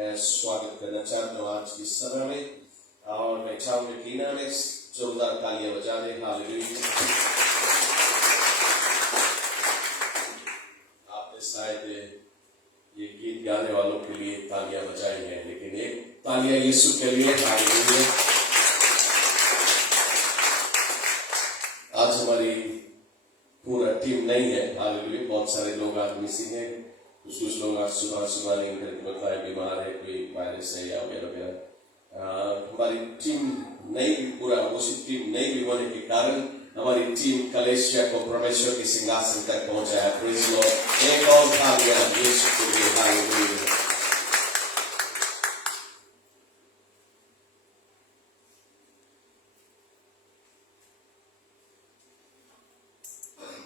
मैं स्वागत करना चाहता हूँ आज की सभा में और मैं चाहूंगा कि टीना में जोरदार तालियां बजा दें। हालेलुया। आपने शायद ये गीत गाने वालों के लिए तालियां बजाई हैं, लेकिन एक तालियां यीशु के लिए। हालेलुया। आज हमारी पूरा टीम नहीं है। हालेलुया। बहुत सारे लोग आज मिसिंग हैं। कुछ लोग आज सुबह नहीं बताए बीमार है, कोई वायरस है या वगैरह वगैरह। हमारी टीम नहीं भी पूरा घोषित टीम नहीं भी होने के कारण हमारी टीम कलेशिया को परमेश्वर के सिंहासन तक पहुंचाया। Praise Lord. एक और तालियां यीशु के लिए। हालेलुया।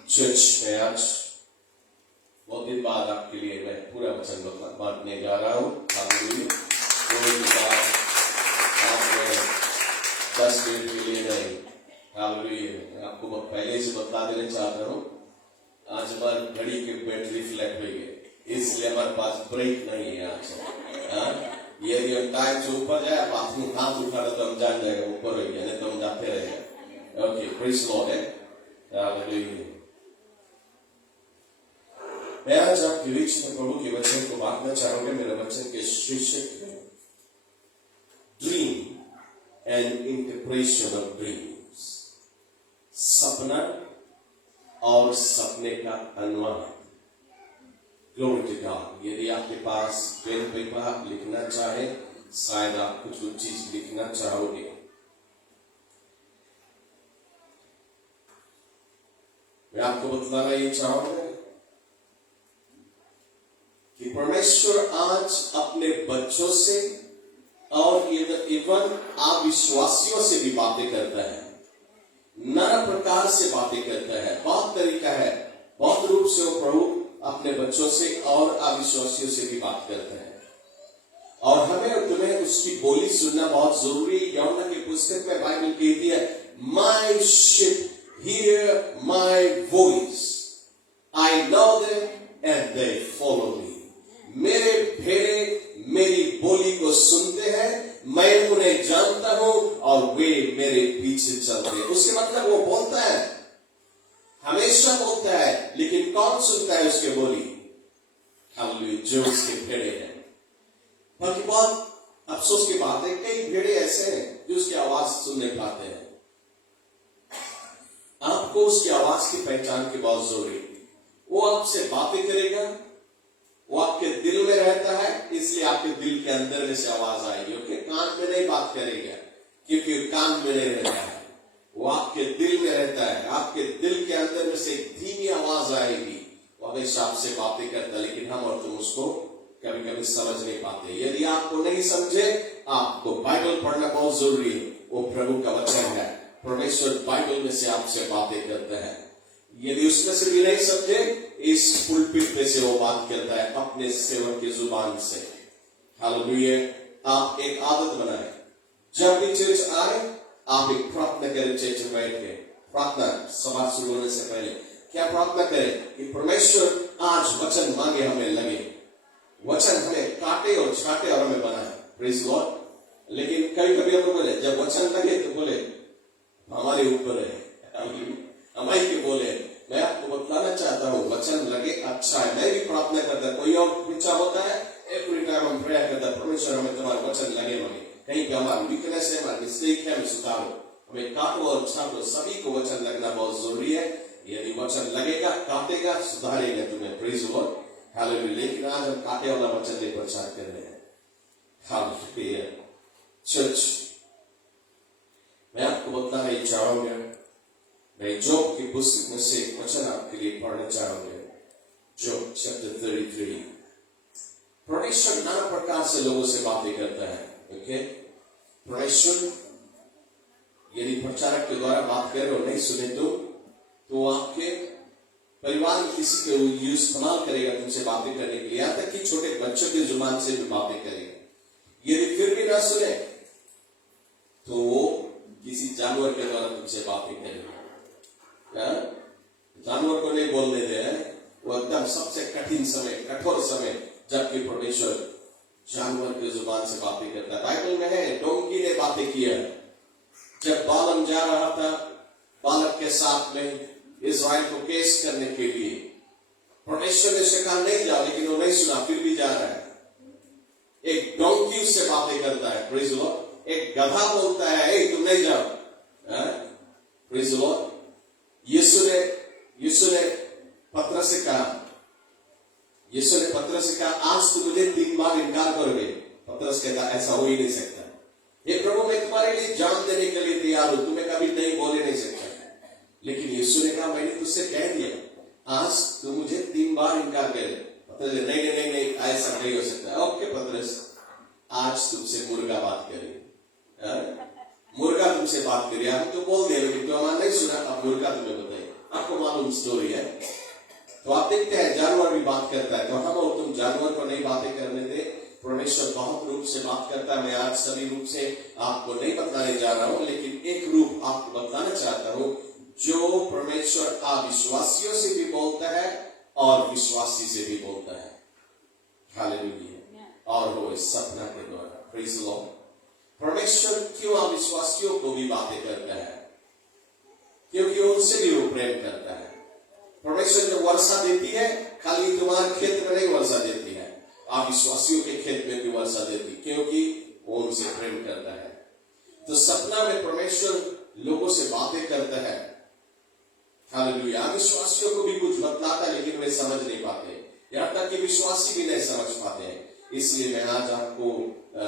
चर्च में आज बहुत दिन बाद आपके लिए मैं पूरा वचन बांटने जा रहा हूँ। हालेलुया। कोई भी बात आपने 10 मिनट के लिए नहीं। हालेलुया। आपको बहुत पहले से बता देना चाहता हूँ, आज हमारी घड़ी की बैटरी फ्लैट हुई है, इसलिए हमारे पास ब्रेक नहीं है आज। यदि हम टाइम से ऊपर जाए, पास में हाथ उठा तो हम जान जाएगा ऊपर हो गया, नहीं तो हम जाते रहेगा। ओके, प्रेज़ लॉर्ड है। हालेलुया। मैं आज आपके बीच में प्रभु के वचन को बांटना चाहूंगा। मेरे वचन के शीर्षक है dream and interpretation of dreams. सपना और सपने का अनुवाद। Glory to God. यदि आपके पास पेन पेपर आप लिखना चाहे, शायद आप कुछ चीज लिखना चाहोगे। मैं आपको बतलाना ये चाहूंगा कि परमेश्वर आज अपने बच्चों से और इवन अविश्वासियों से भी बातें करता है। नाना प्रकार से बातें करता है। बहुत तरीका है, बहुत रूप से वो प्रभु अपने बच्चों से और अविश्वासियों से भी बात करता है। और हमें और तुम्हें उसकी बोली सुनना बहुत जरूरी है। यूहन्ना की पुस्तक में बाइबल कहती है, my sheep here my voice, I know them and they follow me. मेरे भेड़े मेरी बोली को सुनते हैं, मैं उन्हें जानता हूं और वे मेरे पीछे चलते हैं। उसके मतलब वो बोलता है, हमेशा बोलता है, लेकिन कौन सुनता है उसके बोली? हालेलुया, जो उसके भेड़े हैं। बाकी बहुत अफसोस की बात है, कई भेड़े ऐसे हैं जो उसकी आवाज सुन नहीं पाते हैं। आपको उसकी आवाज की पहचान की बहुत जरूरी है। वो आपसे बातें करेगा, वो आपके दिल में रहता है, इसलिए आपके दिल के अंदर में से आवाज आएगी। ओके, कान में नहीं बात करेगा, क्योंकि कान में नहीं रहता है, वो आपके दिल में रहता है। आपके दिल के अंदर में से एक धीमी आवाज आएगी, वो हमेशा आपसे बातें करता है, लेकिन हम और तुम उसको कभी कभी समझ नहीं पाते। यदि आपको नहीं समझे, आपको बाइबल पढ़ना बहुत जरूरी है। वो प्रभु का वचन है। परमेश्वर बाइबल में से आपसे बातें करता है। यदि उसमें से भी नहीं समझे, इस पुलपिट में से वो बात करता है अपने सेवक की जुबान से। हालेलुया। आप एक आदत बनाए, जब भी चर्च आए आप एक प्रार्थना करें। चर्च में बैठ के प्रार्थना, सभा शुरू होने से पहले क्या प्रार्थना करें कि परमेश्वर आज वचन मांगे हमें लगे, वचन हमें काटे और छाटे और हमें बनाए। Praise Lord. लेकिन कभी कभी हम बोले, जब वचन लगे तो बोले हमारे ऊपर है, हमारे के बोले। मैं आपको बतलाना चाहता हूँ, वचन लगे अच्छा है। मैं भी प्रार्थना करता, कोई और इच्छा होता है, एवरी टाइम हम प्रेयर करता, परमेश्वर हमें तुम्हारा वचन लगे मगे, कहीं पे हमारा वीकनेस है, हमारा मिस्टेक है, हमें सुधारो, हमें काटो और छाटो। सभी को वचन लगना बहुत जरूरी है। यदि वचन लगेगा, काटेगा, सुधारेगा तुम्हें। Praise Lord. हालेलुया। लेकिन आज हम काटे वाला वचन नहीं प्रचार कर रहे हैं। हालेलुया। चर्च, मैं आपको बताना ही चाहूंगा, मैं जोब की पुस्तक में से एक वचन आपके लिए पढ़ना चाहूंगा। जोब चैप्टर 33। परमेश्वर नाना प्रकार से लोगों से बातें करता है। ओके, परमेश्वर यदि प्रचारक के द्वारा बात करे और नहीं सुने तो आपके परिवार में किसी को इस्तेमाल करेगा तुमसे बातें करने के लिए, यहाँ तक कि छोटे बच्चों की जुबान से भी बातें करेगा। यदि फिर भी ना सुने तो वो किसी जानवर के द्वारा तुमसे बातें करेगा। जानवर को नहीं बोलने दे, वो एकदम सबसे कठिन समय, कठोर समय, जबकि परमेश्वर जानवर के जुबान से बातें करता है। बाइबल में है डोंकी ने बातें किया जब बालम जा रहा था बालक के साथ में इज़राइल को केस करने के लिए। परमेश्वर ने उसे कहा नहीं जाओ, लेकिन वो नहीं सुना, फिर भी जा रहा है। एक डोंकी उससे बातें करता है, प्रेज द लॉर्ड। एक गधा बोलता है ए तुम नहीं जाओ, प्रेज द लॉर्ड। यीशु ने पतरस से कहा आज तुम मुझे 3 बार इनकार करोगे। पतरस कहता ऐसा हो ही नहीं सकता। ये प्रभु मैं तुम्हारे लिए जान देने के लिए तैयार हूं, तुम्हें कभी नहीं बोले नहीं सकता। लेकिन यीशु ने कहा मैंने तुझसे कह दिया आज तू मुझे 3 बार इनकार करे। पतरस नहीं ऐसा नहीं हो सकता। ओके पतरस आज तुमसे मुर्गा बात करे, मुर्गा तुमसे बात करे। हम तो बोल दे लेकिन तो हमारा नहीं सुना, अब मुर्गा तुम्हें बताइए। आपको मालूम स्टोरी है। तो आप देखते हैं जानवर भी बात करता है। तो हम और तुम जानवर को नहीं बातें करने दे। परमेश्वर बहुत रूप से बात करता है। मैं आज सभी रूप से आपको नहीं बताने जा रहा हूं, लेकिन एक रूप आपको बताना चाहता हूं जो परमेश्वर अविश्वासियों से भी बोलता है और विश्वासी से भी बोलता है। हालेलुया। और वो इस सपना के द्वारा, प्रेज द लॉर्ड। परमेश्वर क्यों अविश्वासियों को भी बातें करता है? क्योंकि उनसे भी वो प्रेम करता है। परमेश्वर जो वर्षा देती है खाली तुम्हारे खेत में नहीं वर्षा देती है, अविश्वासियों के खेत में भी वर्षा देती, क्योंकि वो उनसे प्रेम करता है। तो सपना में परमेश्वर लोगों से बातें करता है। हालेलुया। अविश्वासियों को भी कुछ बतलाता है लेकिन वे समझ नहीं पाते, यहां तक कि विश्वासी भी नहीं समझ पाते हैं। इसलिए मैं आज आपको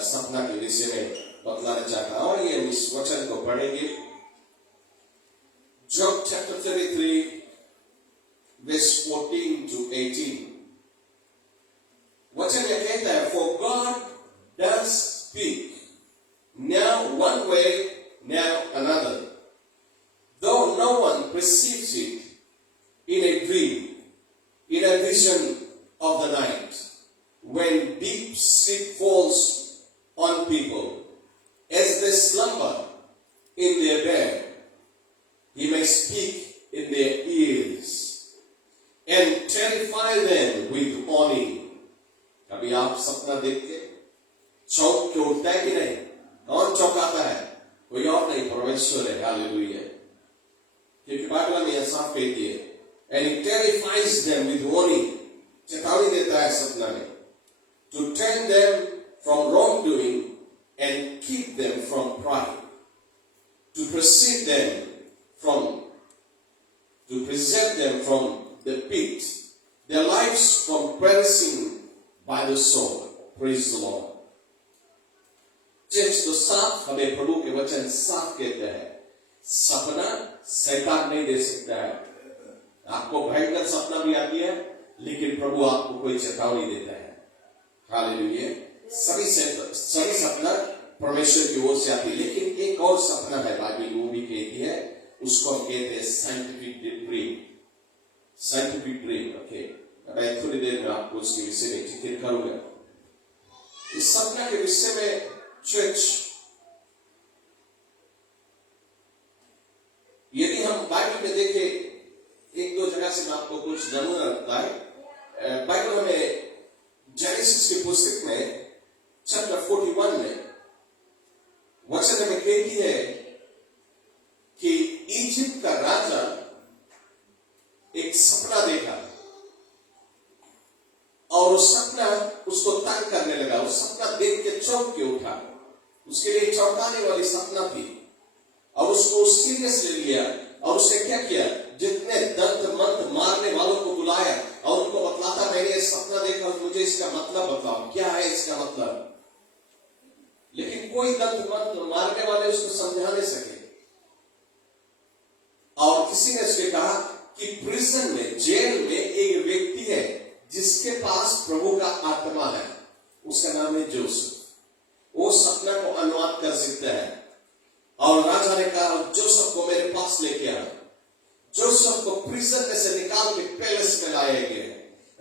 सपना के विषय में बतलाना चाहता हूं। ये इस वचन को पढ़ेंगे। Job chapter 33 verse 14 to 18। वचन यह कहता है for God does speak now one way now another, though no one perceives it in a dream, in a vision of the night, when deep sleep falls on people as they slumber in their bed, he may speak in their ears and terrify them with warning। कभी आप सपना देख के चौंक के उठता है कि नहीं? कौन चौंकाता है? कोई और नहीं, परमेश्वर है। हालेलुया। क्योंकि बाइबल में यह साफ कहती है and he terrifies them with warning, चेतावनी देता है सपना में, to turn them from wrongdoing and keep them from pride, to preserve them from the pit, their lives from perishing by the sword। Praise the Lord। Church तो साफ, हमें प्रभु के वचन साफ कहते हैं सपना शैतान नहीं दे सकता है। आपको भयंकर सपना भी आती है लेकिन प्रभु आपको कोई चेतावनी देता है। हालेलुया। सभी सपना परमेश्वर की ओर से आती है, लेकिन एक और सपना है बाइबल वो भी कहती है, उसको हम कहते हैं scientific dream. Scientific dream. Okay, मैं थोड़ी देर में आपको उसके विषय में जिक्र करूंगा। इस सपना के विषय में चर्च, यदि हम बाइबल में देखें 1-2 जगह से मैं आपको कुछ नमूना रखता है। बाइबल में जेनेसिस की पुस्तक में चैप्टर 41 में वचन में कहती है कि इजिप्ट का राजा एक सपना देखा और उस सपना उसको तंग करने लगा। उस सपना देख के चौंक के उठा। उसके लिए चौंकाने वाली सपना थी और उसको सीरियस ले लिया। और उसने क्या किया, जितने दंत मंत्र मारने वालों को बुलाया और उनको बतलाता मैंने ये सपना देखा, मुझे इसका मतलब बताओ, क्या है इसका मतलब। लेकिन कोई दंत मंत्र मारने वाले उसको समझा नहीं सके। और किसी ने उसके कहा कि प्रिजन में, जेल में एक व्यक्ति है जिसके पास प्रभु का आत्मा है, उसका नाम है जोसेफ। वो सपना को अनुवाद कर सकता है। और राजा ने कहा जोसेफ को मेरे पास लेके आ। जोसेफ को प्रिजन में से निकाल के पैलेस में लाया गया।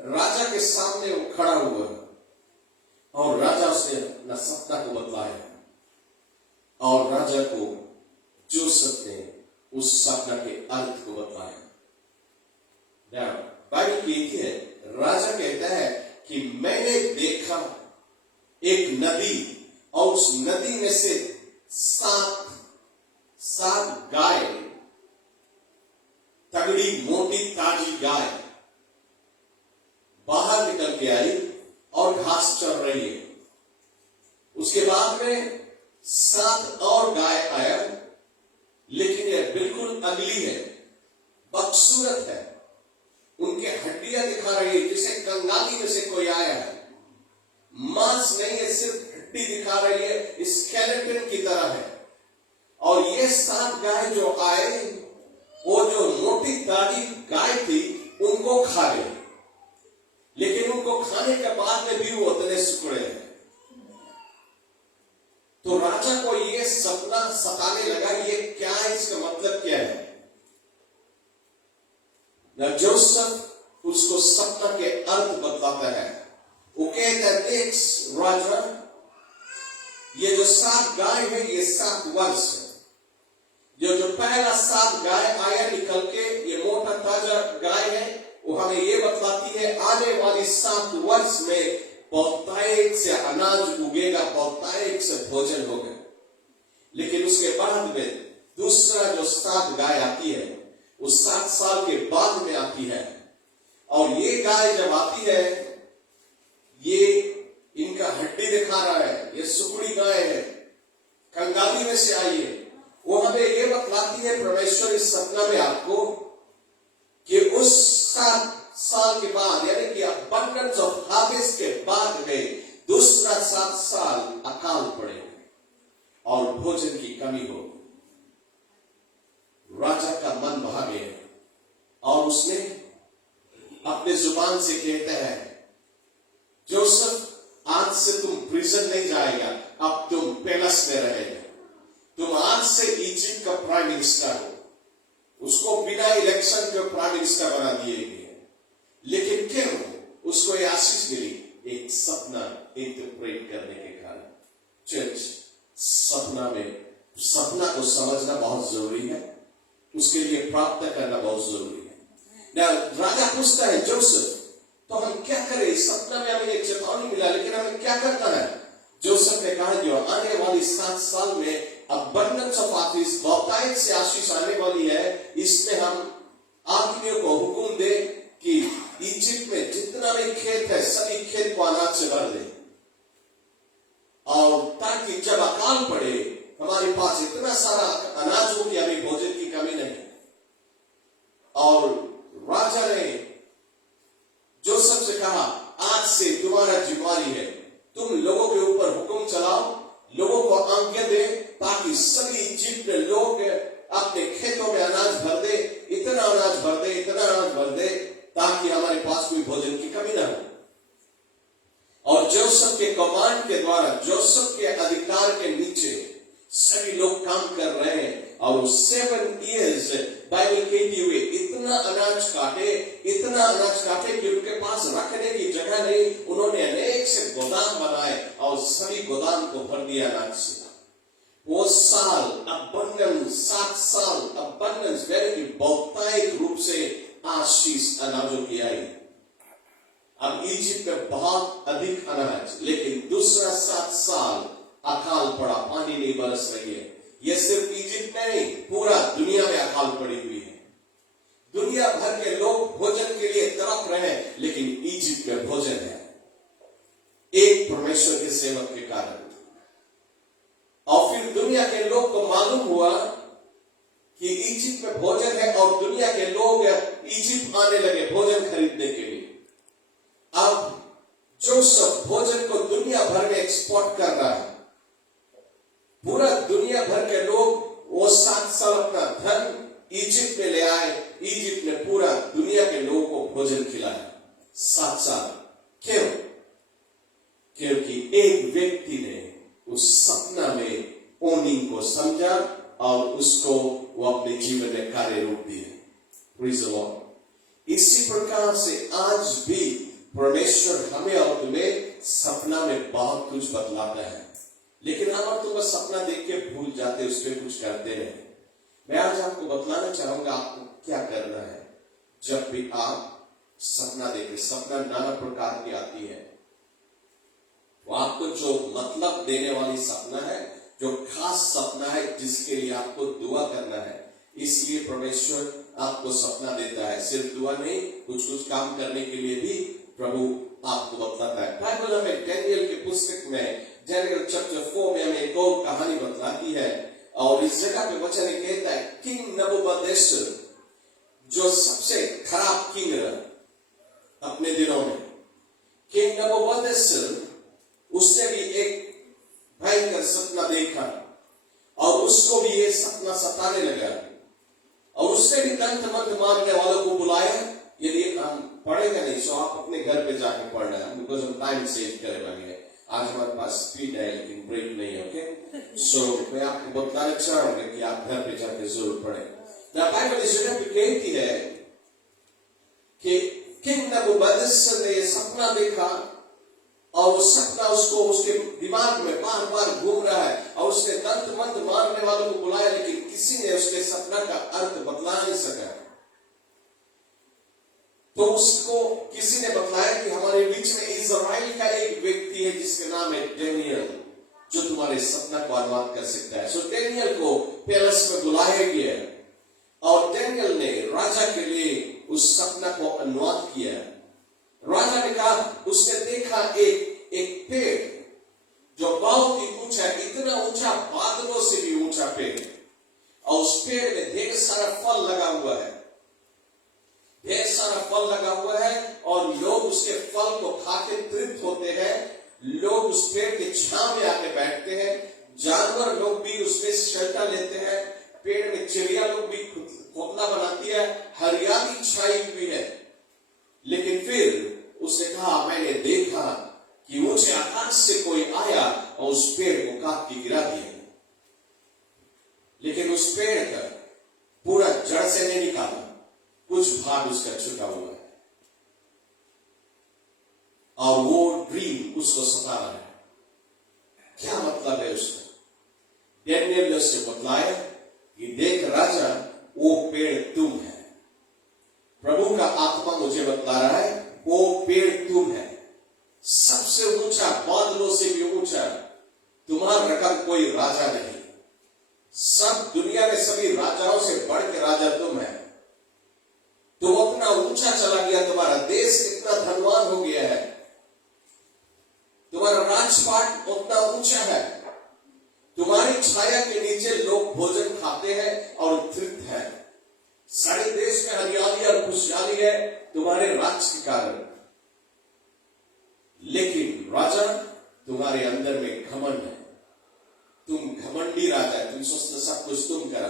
राजा के सामने वो खड़ा हुआ और राजा उसने अपना सपना को बतलाया और राजा को जोसेफ ने उस सपना के अर्थ को बताया। बाइबल कहती है, राजा कहता है कि मैंने देखा एक नदी, और उस नदी में से सात गाय, तगड़ी मोटी ताजी गाय बाहर निकल के आई और घास चर रही है। उसके बाद में 7 और गाय आया, लेकिन यह बिल्कुल अगली है, बदसूरत है, उनके हड्डियां दिखा रही है, जैसे कंगाली में से कोई आया है। मांस नहीं है, सिर्फ हड्डी दिखा रही है, स्केलेटन की तरह है। और ये 7 गाय जो आए, वो जो मोटी ताजी गाय थी उनको खा गई, लेकिन उनको खाने के बाद में भी वो उतने सिकुड़े हैं। तो राजा को ये सपना सताने लगा, ये क्या है, इसका मतलब क्या है। जोसेफ उसको सपना के अर्थ बतलाता है। वो कहता है, देख राजा, ये जो 7 गाय है, ये 7 वर्ष है। जो पहला 7 गाय आया निकल के, ये मोटा ताजा गाय है, वो हमें ये बतलाती है आने वाली 7 वर्ष में बहुतायत से अनाज उगेगा, बहुतायत से भोजन होगा। लेकिन उसके बाद में दूसरा जो 7 गाय आती है, वो 7 साल के बाद में आती है। और ये गाय जब आती है, ये इनका हड्डी दिखा रहा है, ये सुकुड़ी गाय है, कंगाली में से आई है। वो हमें ये बतलाती है परमेश्वर इस सपना में आपको, कि उस 7 साल के बाद, यानी कि अबंडेंस ऑफ हार्वेस्ट के बाद में दूसरा 7 साल अकाल पड़े और भोजन की कमी हो। राजा का मन भा गया और उसने अपने जुबान से कहता है, जोसेफ, आज से तुम प्रिजन नहीं जाएगा, अब तुम पैलेस में रहेगा। तुम आज से इजिप्ट का प्राइम मिनिस्टर हो। उसको बिना इलेक्शन के प्राइम मिनिस्टर बना दिए गए। लेकिन क्यों? उसको यह आशीष मिली, एक सपना इंटरप्रेट करने के कारण। चर्च, सपना को समझना बहुत जरूरी है, उसके लिए प्राप्त करना बहुत जरूरी है। राजा पूछता है, जोसेफ, तो हम क्या करें? इस सपना में हमें एक चेतावनी मिला, लेकिन हमें क्या करना है? जोसेफ ने कहा, जो आने वाली 7 साल में अबंडेंस ऑफ आशीष, बहुतायत से आशीष आने वाली है, इसमें हम आदमियों को हुक्म दे कि इजिप्ट में जितना भी खेत है, सभी खेत को अनाज से भर दे, और ताकि जब अकाल पड़े हमारे पास इतना सारा अनाज हो कि हमें भोजन की कमी नहीं। और राजा ने जोसेफ से कहा, आज से तुम्हारा जिम्मेदारी है, तुम लोगों के ऊपर हुक्म चलाओ, लोगों को आज्ञा दे, ताकि सभी इजिप्ट के लोग अपने खेतों में अनाज भर दे, इतना अनाज भर दे, इतना अनाज भर दे, ताकि हमारे पास कोई भोजन की कमी ना हो। और जोसेफ के कमांड के द्वारा, जोसेफ के अधिकार के नीचे सभी लोग काम कर रहे हैं। और 7 ईयर्स बाइबल कहती हुए इतना अनाज काटे कि उनके पास रखने की जगह नहीं। उन्होंने अनेक से गोदाम बनाए और सभी गोदाम को भर दिया अनाज से। वो साल अबंडेंस, 7 साल अबंडेंस, वेरी बहुतायत रूप से आशीष अनाजों की आई। अब इजिप्ट में बहुत अधिक अनाज, लेकिन दूसरा 7 साल अकाल पड़ा, पानी नहीं बरस रही है। यह सिर्फ इजिप्ट नहीं, पूरा दुनिया में अकाल पड़ी हुई है। दुनिया भर के लोग भोजन के लिए तड़प रहे हैं, लेकिन इजिप्ट में भोजन है, एक परमेश्वर के सेवक के कारण। और फिर दुनिया के लोग को मालूम हुआ कि इजिप्ट में भोजन है, और दुनिया के लोग इजिप्ट आने लगे भोजन खरीदने के लिए। अब जोसेफ भोजन को दुनिया भर में एक्सपोर्ट कर रहा है। पूरा दुनिया भर के लोग वो 7 साल अपना धन इजिप्ट में ले आए। इजिप्ट ने पूरा दुनिया के लोगों को भोजन खिलाया 7 साल। क्यों? क्योंकि एक व्यक्ति ने उस सपना में ओनिंग को समझा और उसको वो अपने जीवन में कार्य रूप दिया। Praise the Lord. इसी प्रकार से आज भी परमेश्वर हमें और तुम्हें सपना में बहुत कुछ बतलाता है, लेकिन हम और तुम सपना देख के भूल जाते, उस पर कुछ करते नहीं। मैं आज आपको बतलाना चाहूंगा आपको क्या करना है। जब भी आप सपना देखें, सपना नाना प्रकार की आती है। वो आपको जो मतलब देने वाली सपना है, जो खास सपना है, जिसके लिए आपको दुआ करना है। इसलिए परमेश्वर आपको सपना देता है। सिर्फ दुआ नहीं, कुछ कुछ काम करने के लिए भी प्रभु आपको बतलाता है। बाइबल हमें डैनियल के पुस्तक में, डैनियल चैप्टर 4 में हमें एक और कहानी बतलाती है, और इस जगह पे वचन कहता है किंग नबूकदनेस्सर, जो सबसे खराब किंग रहा अपने दिनों में, किंग नबूकदनेस्सर, उसने भी एक भयंकर सपना देखा और उसको भी ये सपना सताने लगा, और उसने भी तंत्र मंत्र मारने वालों को बुलाया। यदि हम पढ़ेंगे नहीं तो आप अपने घर पे जाके पढ़ना है, बिकॉज हम टाइम सेव करे लगे। आज हमारे पास स्पीड है लेकिन ब्रेक नहीं है। ओके, सो मैं आपको बताना चाहूंगा कि आप घर पे जाके जरूर पढ़ें। बाइबल इस जगह पे कहती है कि किंग नबूकदनेस्सर ने ये सपना देखा, और वो सपना उसको उसके दिमाग में बार बार घूम रहा है, और उसने तंत्र मंत्र मारने वालों को बुलाया, लेकिन किसी ने उसके सपना का अर्थ बतला नहीं सका। तो उसको किसी ने बतलाया कि हमारे बीच में इजराइल का एक व्यक्ति है जिसका नाम है डैनियल, जो तुम्हारे सपना को अनुवाद कर सकता है। सो डैनियल को पैलेस में बुलाया गया, और डैनियल ने राजा के लिए उस सपना को अनुवाद किया। राजा ने कहा, उसने देखा एक पेड़ जो बहुत ही ऊंचा, इतना ऊंचा बादलों से भी ऊंचा पेड़, और उस पेड़ में ढेर सारा फल लगा हुआ है, ढेर सारा फल लगा हुआ है, और लोग उसके फल को खाके तृप्त होते हैं। लोग उस पेड़ के छांव में आके बैठते हैं, जानवर लोग भी उसमें शेल्टर लेते हैं, पेड़ में चिड़िया लोग भी घोंसला बनाती है, हरियाली छाई हुई है। लेकिन फिर उसने कहा, मैंने देखा कि ऊंचे आकाश से कोई आया और उस पेड़ को काट के गिरा दिया, लेकिन उस पेड़ का पूरा जड़ से नहीं निकाला, कुछ भाग उसका छुटा हुआ है, और वो ड्रीम उसको सता रहा है। क्या मतलब है उसका? डैनियल ने उससे बतलाया कि देख राजा, वो पेड़ तुम है। प्रभु का आत्मा मुझे बतला रहा है, वो पेड़ तुम है, सबसे ऊंचा, बादलों से भी ऊंचा। तुम्हारा रकम कोई राजा नहीं, सब दुनिया में सभी राजाओं से बढ़ के राजा तुम है। तुम अपना ऊंचा चला गया, तुम्हारा देश इतना धनवान हो गया है, तुम्हारा राजपाट उतना ऊंचा है, तुम्हारी छाया के नीचे लोग भोजन खाते हैं और तृप्त है, सारे देश में हरियाली और खुशहाली है तुम्हारे राज के कारण। लेकिन राजा, तुम्हारे अंदर में घमंड है, तुम घमंडी राजा है, तुम सोचते सब कुछ तुम करा,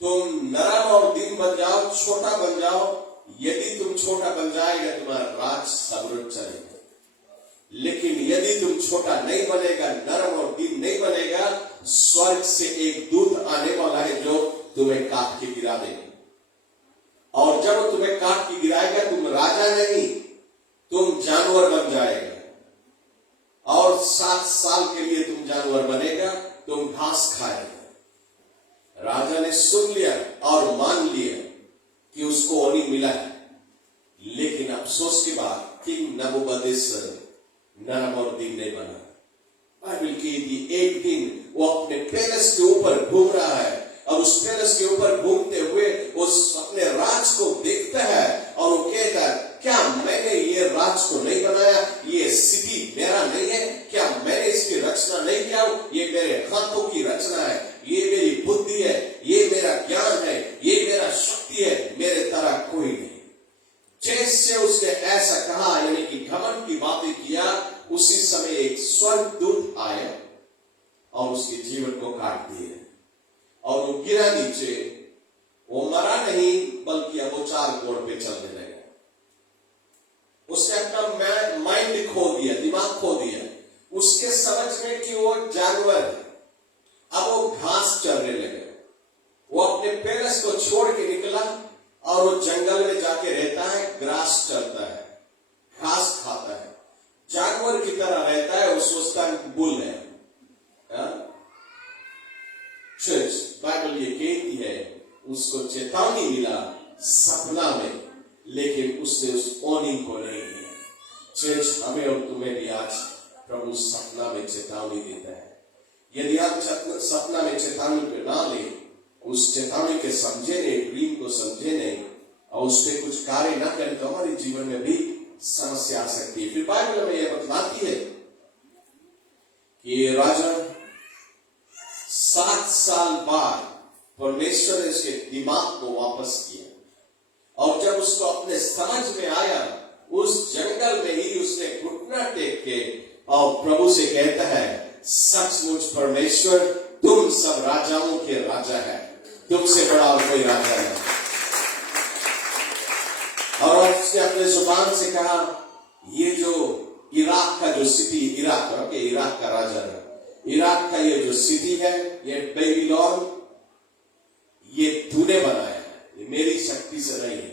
तुम नरम और दिन बन जाओ, छोटा बन जाओ। यदि तुम छोटा बन जाएगा, तुम्हारा राज समृद्ध चलेगा, लेकिन यदि तुम छोटा नहीं बनेगा, नरम और दिन नहीं बनेगा, स्वर्ग से एक दूत आने वाला है जो तुम्हें काट के गिरा देगा, और जब तुम्हें काट के गिराएगा, तुम राजा नहीं, तुम जानवर बन जाएगा, और 7 साल के लिए तुम जानवर बनेगा, तुम घास खाएगा। राजा ने सुन लिया और मान लिया कि उसको ओनी मिला है, लेकिन अफसोस के बाद किंग नबूकदनेस्सर नरम और दिन नहीं बना। बाइबल की एक दिन वो अपने पैलेस के ऊपर घूम रहा है, और उस पैलेस के ऊपर घूमते हुए उस अपने राज को देखता है, और वो कहता है, क्या मैंने ये राज को नहीं बनाया? ये सिटी मेरा नहीं है क्या? मैंने इसकी रचना नहीं किया? ये मेरे हाथों की रचना है, ये मेरी बुद्धि है, ये मेरा ज्ञान है, ये मेरा शक्ति है, मेरे तरह कोई नहीं। जैसे उसने ऐसा कहा, यानी कि घमंड की बातें किया, उसी समय एक स्वर्गदूत आया और उसके जीवन को काट दिया, और वो गिरा नीचे। वो मरा नहीं, बल्कि अब वो 4 कोण पे चलने लगा। उसने अपना माइंड खो दिया, दिमाग खो दिया। उसके समझ में कि वो जानवर है, अब वो घास चरने लगे। वो अपने पैलेस को छोड़ के निकला और वो जंगल में जाके रहता है, ग्रास चलता है, घास खाता है, जानवर की तरह रहता है। वो सोचता है बुल है। बाइबल ये कहती है उसको चेतावनी मिला सपना में, लेकिन उसने उस ओनिंग को नहीं लिया। चर्च, हमें और तुम्हें भी आज प्रभु सपना में चेतावनी देता है। यदि आप सपना में चेतावनी पे ना ले, उस चेतावनी के समझे नहीं, ड्रीम को समझे नहीं और उस पर कुछ कार्य ना करें तो हमारे जीवन में भी समस्या आ सकती है। फिर बाइबल में यह बतलाती है कि ये राजा 7 साल बाद परमेश्वर ने उसके दिमाग को वापस किया और जब उसको अपने समझ में आया, उस जंगल में ही उसने घुटना टेक के और प्रभु से कहता है, सचमुच परमेश्वर तुम सब राजाओं के राजा है, तुमसे बड़ा और कोई राजा नहीं। और उसने अपने जुबान से कहा, ये जो इराक का जो सिटी, इराक का राजा है, इराक का ये जो सिटी है, ये बेबीलोन, ये तूने बनाया है, ये मेरी शक्ति से नहीं है।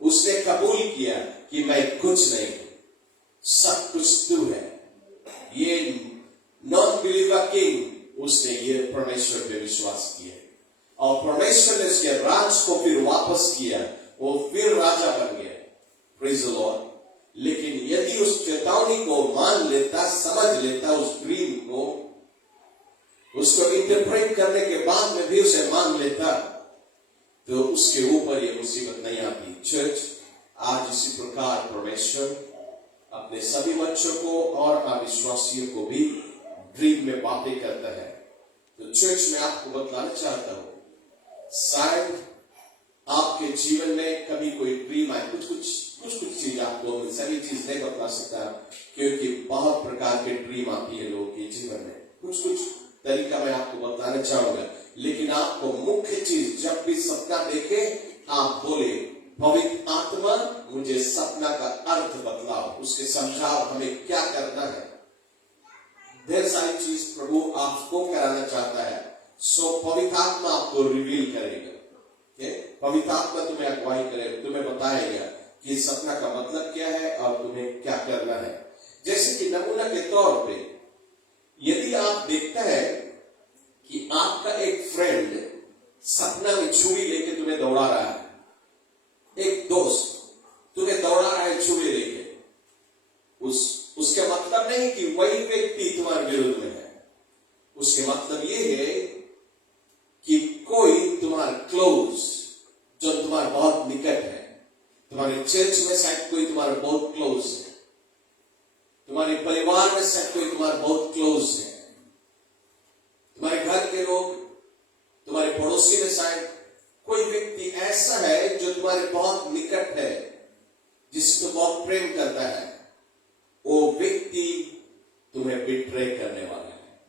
उसने कबूल किया कि मैं कुछ नहीं, सब कुछ तू है। ये नॉन बिलीवर किंग, उसने ये परमेश्वर पे विश्वास किया और परमेश्वर ने उसके राज को फिर वापस किया, वो फिर राजा बन गया। Praise the Lord. लेकिन यदि उस चेतावनी को मान लेता, समझ लेता, उस ड्रीम को, उसको इंटरप्रेट करने के बाद में भी उसे मान लेता, तो उसके ऊपर ये मुसीबत नहीं आती। चर्च, आज इसी प्रकार परमेश्वर अपने सभी बच्चों को और अविश्वासियों को भी ड्रीम में बातें करता है। तो चर्च में आपको बतलाना चाहता हूं, शायद आपके जीवन में कभी कोई ड्रीम आए, कुछ चीज आपको, सभी चीज नहीं बतला सकता क्योंकि बहुत प्रकार के ड्रीम आती है लोगों के जीवन में। कुछ तरीका मैं आपको बताना चाहूंगा, लेकिन आपको मुख्य चीज, जब भी सपना देखे आप बोले, पवित्र आत्मा मुझे सपना का अर्थ बतलाओ, उसके समझाओ हमें क्या करना है। ढेर सारी चीज प्रभु आपको कराना चाहता है, सो पवित्र आत्मा आपको रिवील करेगा। पवित्र आत्मा तुम्हें अगुवाई करेगा, तुम्हें बताएगा कि सपना का मतलब क्या है और तुम्हें क्या करना है। जैसे कि नमूना के तौर पे, यदि आप देखते हैं कि आपका एक फ्रेंड सपना में छुरी लेके तुम्हें दौड़ा रहा है, एक दोस्त तुम्हें दौड़ा रहा है छुरी लेके, उसका मतलब नहीं कि वही व्यक्ति तुम्हारे विरुद्ध में है। उसके मतलब ये है कि कोई तुम्हारा क्लोज, जो तुम्हारा बहुत निकट है, तुम्हारे चर्च में शायद कोई तुम्हारा बहुत क्लोज है, तुम्हारे परिवार में शायद कोई तुम्हारा बहुत क्लोज है, तुम्हारे घर के लोग, तुम्हारे पड़ोसी में शायद कोई व्यक्ति ऐसा है जो तुम्हारे बहुत निकट है, जिसे तुम बहुत प्रेम करता है। वो व्यक्ति तुम्हें बिट्रे करने वाला है,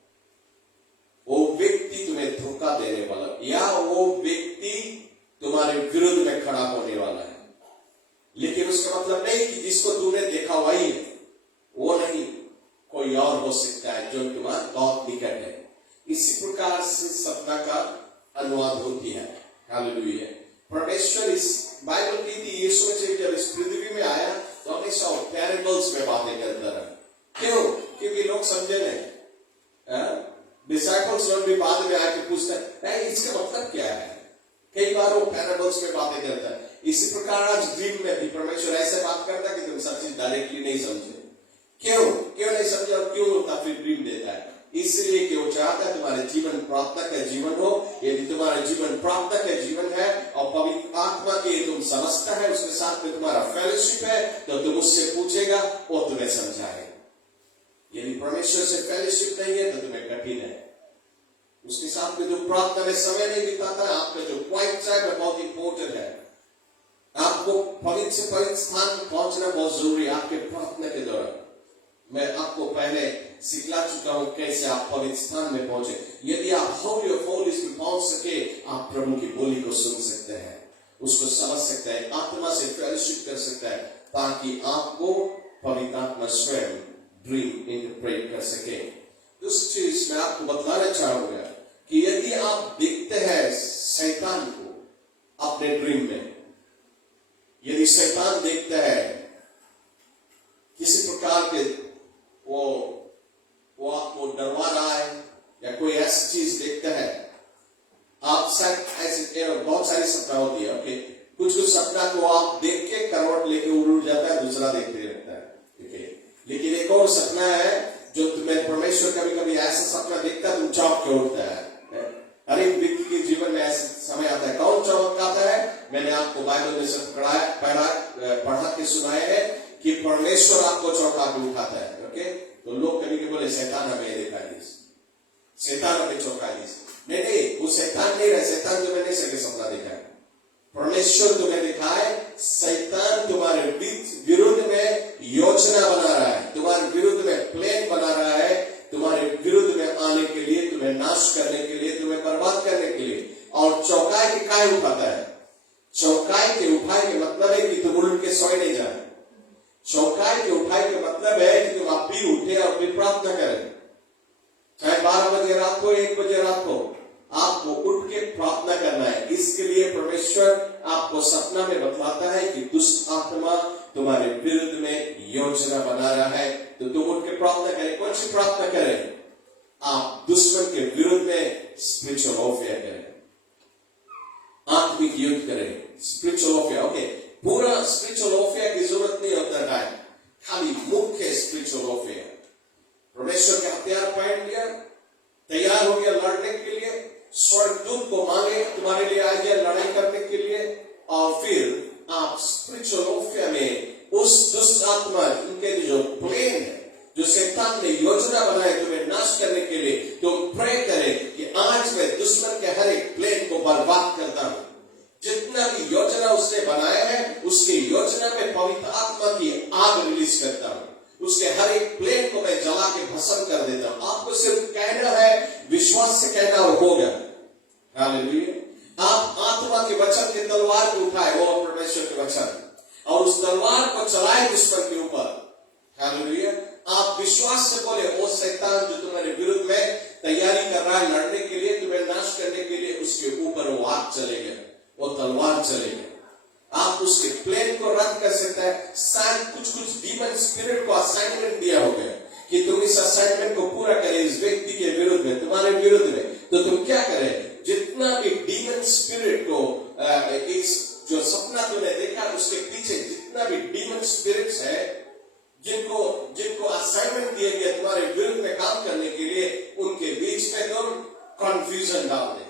वो व्यक्ति तुम्हें धोखा देने वाला, या वो व्यक्ति तुम्हारे विरुद्ध में खड़ा होने वाला है। लेकिन उसका मतलब नहीं कि जिसको तुमने देखा वही है, वो नहीं, कोई और हो सकता है जो तुम्हारा बहुत निकट है। इसी प्रकार से सपना का अनुवाद होती है। हालेलुया। परमेश्वर इस बाइबल की थी, यीशु मसीह जब इस पृथ्वी में आया तो हमेशा पैराबल्स में बातें करता रहा। क्यों? क्योंकि लोग समझे नहीं। डिसाइपल्स लोग भी बाद में आके पूछते हैं इसका मतलब क्या है। कई बार वो पैराबल्स में बातें करता है। इसी प्रकार आज ड्रीम में भी परमेश्वर ऐसे बात करता है कि तुम सब चीज डायरेक्टली नहीं समझे। क्यों नहीं समझे और क्यों उतना फिर ड्रीम देता है? इसलिए कि वो चाहता है तुम्हारे जीवन प्रार्थना का जीवन हो। यदि तुम्हारा जीवन प्रार्थना का जीवन है और पवित्र आत्मा के तुम समझता है, उसके साथ में तुम्हारा फेलोशिप है, तो तुम उससे पूछेगा, वो तुम्हें समझाएगा। यदि परमेश्वर से फेलोशिप नहीं है तो तुम्हें कठिन है। उसके साथ में जो प्रार्थना में समय नहीं बिताता है, आपका जो पॉइंट है बहुत इंपॉर्टेंट है। आपको पवित्र से पवित्र स्थान में पहुंचना बहुत जरूरी है आपके प्रार्थना के दौरान। मैं आपको पहले सिखला चुका हूं कैसे आप पवित्र स्थान में पहुंचे। यदि आप होली ऑफ होलीज में पहुंच सके, आप प्रभु की बोली को सुन सकते हैं, उसको समझ सकते हैं, आत्मा से फेलोशिप कर सकते हैं, ताकि आपको पवित्र आत्मा स्वयं ड्रीम इंटरप्रेट कर सके। दूसरी चीज मैं आपको बतलाना चाहूंगा कि यदि आप देखते हैं शैतान को अपने ड्रीम में, यदि शैतान देखता है किसी प्रकार के वो आपको डरवा रहा है या कोई ऐसी चीज देखता है, आप शायद ऐसे बहुत सारी सपना होती है। ओके, कुछ सपना को आप देख के करवट लेके उड़ जाता है, दूसरा देखते रहता है। लेकिन एक और सपना है जो तुम्हें परमेश्वर कभी कभी ऐसा सपना देखता है, तुम चौंक के उठता है। हर एक व्यक्ति के जीवन में ऐसा समय आता है। कौन चौंकाता है? मैंने आपको बाइबल में से पढ़ा के सुनाया है कि परमेश्वर आपको चौंका के उठाता है। ओके, तो लोग कभी कभी बोले शैतान हमें देखा दी, शैतान हमें चौंका दी। नहीं, वो शैतान नहीं रहा। शैतान तुम्हें नहीं सके सपना देखा है, परमेश्वर तुम्हें दिखाए। शैतान तुम्हारे विरुद्ध में योजना बना रहा है, तुम्हारे विरुद्ध में प्लान बना रहा है, तुम्हारे विरुद्ध में आने के लिए, तुम्हें नाश करने के लिए, तुम्हें बर्बाद करने के लिए। और चौकाई के काय उठाता है? चौकाई के उठाए के मतलब है कि तुम उठ के सोए नहीं जाए। चौकाई के उठाए के मतलब है कि तुम आप भी उठे और भी प्रार्थना करें, चाहे 12 बजे रात हो, 1 बजे रात हो, आपको उठ के प्रार्थना करना है। इसके लिए परमेश्वर आपको सपना में बतलाता है कि दुष्ट आत्मा तुम्हारे विरुद्ध में योजना बना रहा है, तो तुम उठ के प्रार्थना करें। कौन सी प्रार्थना करें? आप दुश्मन के विरुद्ध में स्पिरिचुअल वॉरफेयर करें, आत्मिक युद्ध करें, स्पिरिचुअल वॉरफेयर। ओके, पूरा स्पिरिचुअल वॉरफेयर की जरूरत नहीं होता है, खाली मुख्य स्पिरिचुअल वॉरफेयर। परमेश्वर के हथियार पहन लिया, तैयार हो गया लड़ने के लिए, स्वर्गदूत को मांगे तुम्हारे लिए आ गया लड़ाई करने के लिए, और फिर आप स्पिरिचुअल वॉरफेयर में उस दुष्ट आत्मा, उनके जो प्लान है, जो शैतान ने योजना बनाए तुम्हें नाश करने के लिए, तुम प्रे करें कि आज मैं दुश्मन के हर एक प्लान को बर्बाद करता हूं। जितना भी योजना उसने बनाया है, उसकी योजना में पवित्र आत्मा की आग रिलीज करता हूं, उसके हर एक प्लेन को मैं जला के भस्म कर देता हूं। आपको सिर्फ कहना है, विश्वास से कहना और हो गया। हालेलुया। आप आत्मा के वचन के तलवार को उठाए, वो परमेश्वर के वचन, और उस तलवार को चलाए दुश्मन के ऊपर। हालेलुया। आप विश्वास से बोले, वो शैतान जो तुम्हारे विरुद्ध में तैयारी कर रहा है लड़ने के लिए, तुम्हें नाश करने के लिए, उसके ऊपर वो आग चलेगा, वो तलवार चलेगा। आप उसके प्लेन को रद्द कर सकते हैं। कुछ डीमन स्पिरिट को असाइनमेंट दिया हो गया कि तुम इस असाइनमेंट को पूरा करें इस व्यक्ति के विरुद्ध में, तुम्हारे विरुद्ध में। तो तुम क्या करें? जितना भी डीमन स्पिरिट को इस जो सपना तुमने देखा, उसके पीछे जितना भी डीमन स्पिरिट्स है, जिनको असाइनमेंट दिया गया तुम्हारे विरुद्ध में काम करने के लिए, उनके बीच में तुम कंफ्यूजन डाल दे,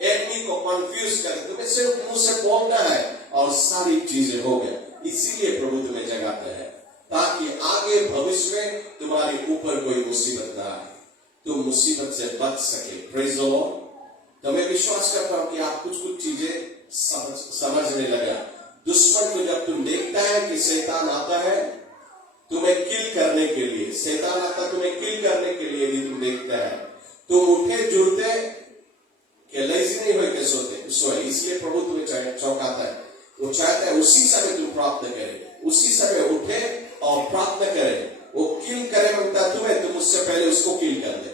एडमी को कंफ्यूज कर, तुम्हें सिर्फ मुंह से बोलना है और सारी चीजें हो गए। इसीलिए प्रभु तुम्हें जगाता है, ताकि आगे भविष्य में तुम्हारे ऊपर कोई मुसीबत ना आए, तुम मुसीबत से बच सके। Praise the Lord. तो मैं विश्वास करता हूं कि आप कुछ चीजें समझने लगा। दुश्मन को जब तुम देखता है कि शैतान आता है तुम्हें किल करने के लिए, शैतान आता तुम्हें किल करने के लिए भी तुम देखता है, तुम उठे जुड़ते कि लेजी नहीं हुए के सोए। इसलिए प्रभु तुम्हें चौंकाता है, वो चाहता है उसी समय तुम प्रार्थना करे, उसी समय उठे और प्रार्थना करे। वो किल करे मांगता तुम्हें, तुम उससे पहले उसको किल कर दे।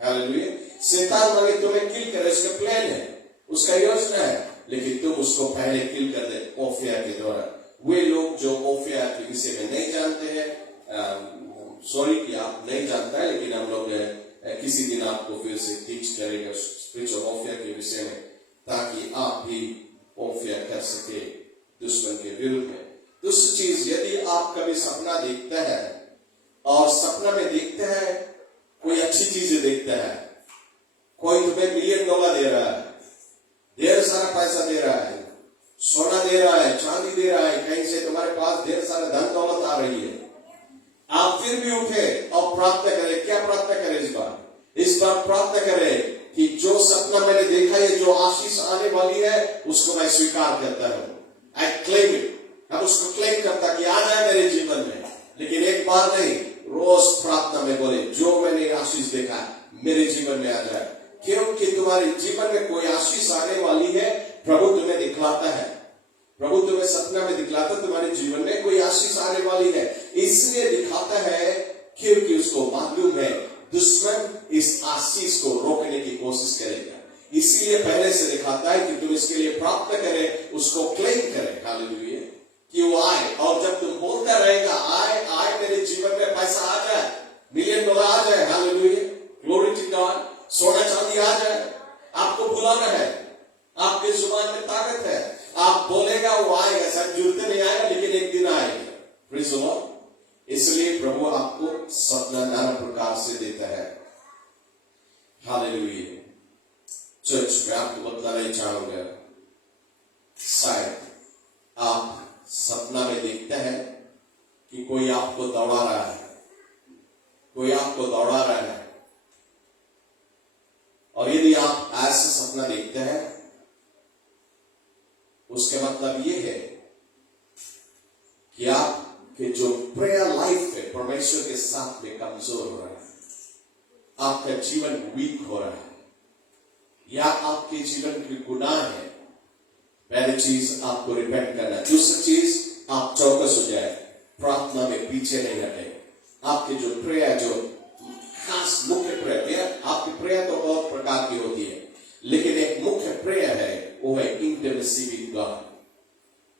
हालेलुया। शैतान मांगे तुम्हें किल करे, उसका प्लान है, उसका योजना है, लेकिन तुम उसको पहले किल कर दे वॉरफेयर के दौरान। वे लोग जो वॉरफेयर के विषय में नहीं जानते हैं, सॉरी कि आप नहीं जानता है, लेकिन हम लोग किसी दिन आपको फिर से टीच करेंगे स्पिरिचुअल वॉरफेयर के विषय में, ताकि आप भी वॉरफेयर कर सके दुश्मन के विरुद्ध में। दूसरी चीज, यदि आप कभी सपना देखते हैं और सपना में देखते हैं कोई अच्छी चीजें देखते हैं, कोई तुम्हें $1 मिलियन दे रहा है, ढेर सारा पैसा दे रहा है, सोना दे रहा है, चांदी दे रहा है, कहीं से तुम्हारे पास ढेर सारा धन दौलत आ रही है, आप फिर भी उठे और प्रार्थना करें। क्या प्रार्थना करें इस बार? इस बार प्रार्थना करें कि जो सपना मैंने देखा है, जो आशीष आने वाली है, उसको मैं स्वीकार करता हूं। I claim it. हम उसको क्लेम करता कि आ जाए मेरे जीवन में, लेकिन एक बार नहीं, रोज प्रार्थना में बोले जो मैंने आशीष देखा मेरे जीवन में आ जाए, क्योंकि तुम्हारे जीवन में कोई आशीष आने वाली है। प्रभु तुम्हें दिखलाता है, प्रभु तुम्हें सपना में दिखलाता तुम्हारे जीवन में कोई आशीष आने वाली है। इसलिए दिखाता है क्योंकि उसको मालूम है दुश्मन इस आशीष को रोकने की कोशिश करेगा। इसीलिए पहले से दिखाता है कि तुम इसके लिए प्रार्थना करें, उसको क्लेम करें। हालेलुया। कि वो आए, और जब तुम बोलता रहेगा आए आए मेरे जीवन में पैसा आ जाए, $1 मिलियन आ जाए, हालेलुया, ग्लोरी टू गॉड, सोना चांदी आ जाए, आपको बुलाना है, आपके जुबान में ताकत है, आप बोलेगा वो आएगा। सब जुड़ते नहीं आएगा, लेकिन एक दिन आएगा। Praise the Lord. इसलिए प्रभु आपको सपना नाना प्रकार से देता है। हालेलुया। चर्च में आपको बतलाना चाहूंगा, शायद आप सपना में देखते हैं कि कोई आपको दौड़ा रहा है, कोई आपको दौड़ा रहा है, और यदि आप ऐसा सपना देखते हैं, उसके मतलब ये है कि आपके जो प्रेयर लाइफ है परमेश्वर के साथ में कमजोर हो रहा है, आपका जीवन वीक हो रहा है, या आपके जीवन के गुनाह है। पहली चीज आपको रिपेंट करना है। दूसरी चीज आप चौकस हो जाए, प्रार्थना में पीछे नहीं हटे। आपके जो प्रेयर, जो खास मुख्य प्रेयर, आपकी प्रेयर तो बहुत प्रकार की होती है, लेकिन एक मुख्य प्रेयर है, वो है इंटिमेसी विद गॉड।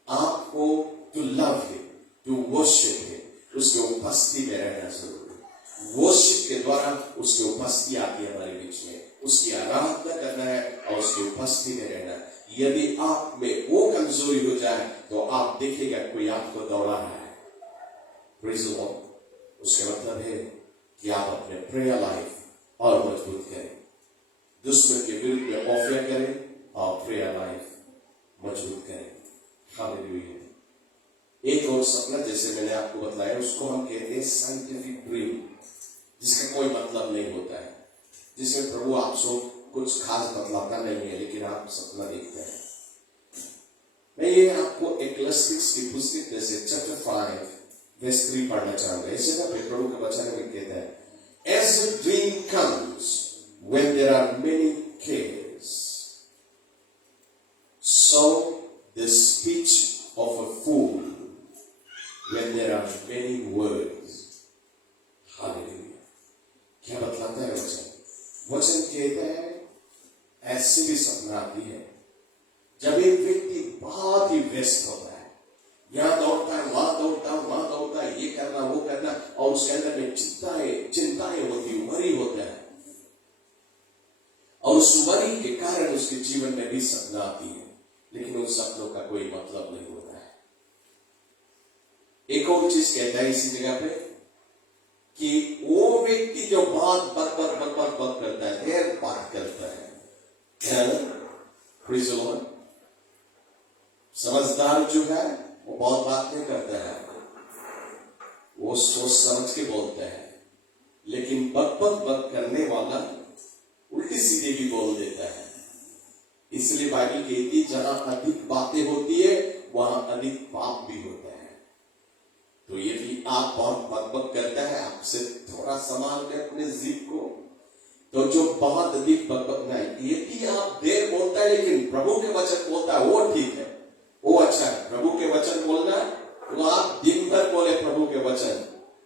आपको to love him, to worship him, उसके उपस्थिति में रहना जरूरी है। वर्शिप के द्वारा उसकी उपस्थिति आती है हमारे बीच में, उसकी आराधना करना है और उसकी उपस्थिति में रहना है। यदि आप में वो कमजोरी हो जाए तो आप देखिएगा कोई आपको दौड़ा रहा है। Praise the Lord. उसका मतलब है कि आप अपने प्रेयर लाइफ और मजबूत करें, दुश्मन के विरुद्ध में ऑफर करें और प्रेयर लाइफ मजबूत करें। हालेलुया। एक और सपना जैसे मैंने आपको बतलाया, उसको हम कहते हैं साइंटिफिक ड्रीम, जिसका कोई मतलब नहीं होता है, जिसमें प्रभु आपको कुछ खास बतलाता नहीं है, लेकिन आप सपना देखते हैं। मैं ये आपको एक्लेसियास्टिक्स की पुस्तक जैसे चैप्टर 5 वर्स 3 पढ़ना चाहूंगा। इस जगह पे प्रभु का वचन में कहता है, As a dream comes when there are many cares, so the speech of a fool when there are many words. Hallelujah. क्या बतलाता है वचन? वचन कहता है ऐसी भी सपना आती है जब एक व्यक्ति बहुत ही व्यस्त होता है, यहां दौड़ता है, वहां दौड़ता है, ये करना वो करना, और उसके अंदर में चिंताएं होती, वरी होता है, और उस वरी के कारण उसके जीवन में भी सपना आती है, लेकिन उन सपनों का कोई मतलब नहीं होता है। एक और चीज कहता है इसी जगह पे कि वो व्यक्ति जो बहुत बक करता है, ढेर बात करता है, प्रेज़ द लॉर्ड। समझदार जो है वो बहुत बात नहीं करता है, वो सोच समझ के बोलता है, लेकिन बक करने वाला उल्टी सीधे भी बोल देता है। इसलिए बाइबल कहती है जहां अधिक बातें होती है वहां अधिक पाप भी होता है। तो यदि आप बहुत बक करता है, आपसे थोड़ा संभाल के अपने जीभ को, तो जो बहुत अधिक बक नहीं, यदि आप देर बोलता है लेकिन प्रभु के वचन बोलता है, वो ठीक है, वो अच्छा है। प्रभु के वचन बोलना, तो आप दिन भर बोले प्रभु के वचन,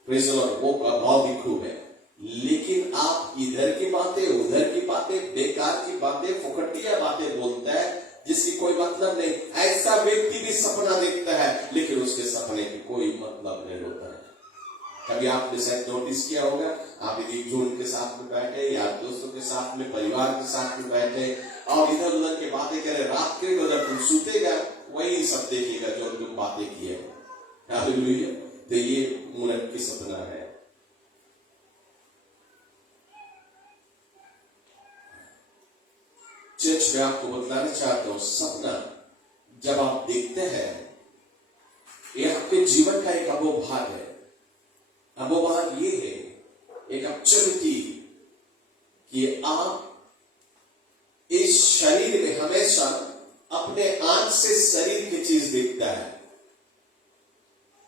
प्रेज़ द लॉर्ड, वो बहुत ही खूब है। लेकिन आप इधर की बातें, उधर की बातें, बेकार की बातें, फुकटिया बातें बोलता है जिसकी कोई मतलब नहीं, ऐसा व्यक्ति भी सपना देखता है लेकिन उसके सपने की कोई मतलब नहीं होता है। कभी आपने शायद नोटिस किया होगा, आप यदि जोन के साथ में बैठे या दोस्तों के साथ में, परिवार के साथ में बैठे और इधर उधर की बातें करें, रात के जब तुम सूतेगा वही सब देखिएगा जो तुम बातें किए हो। हालेलुया। तो ये मूर्ख की सपना है। चर्च में आपको बतलाना चाहता हूं, सपना जब आप देखते हैं, ये आपके जीवन का एक अवभाग है। अवभाग ये है, एक अपॉर्चुनिटी कि आप इस शरीर में हमेशा अपने आंख से शरीर की चीज देखता है।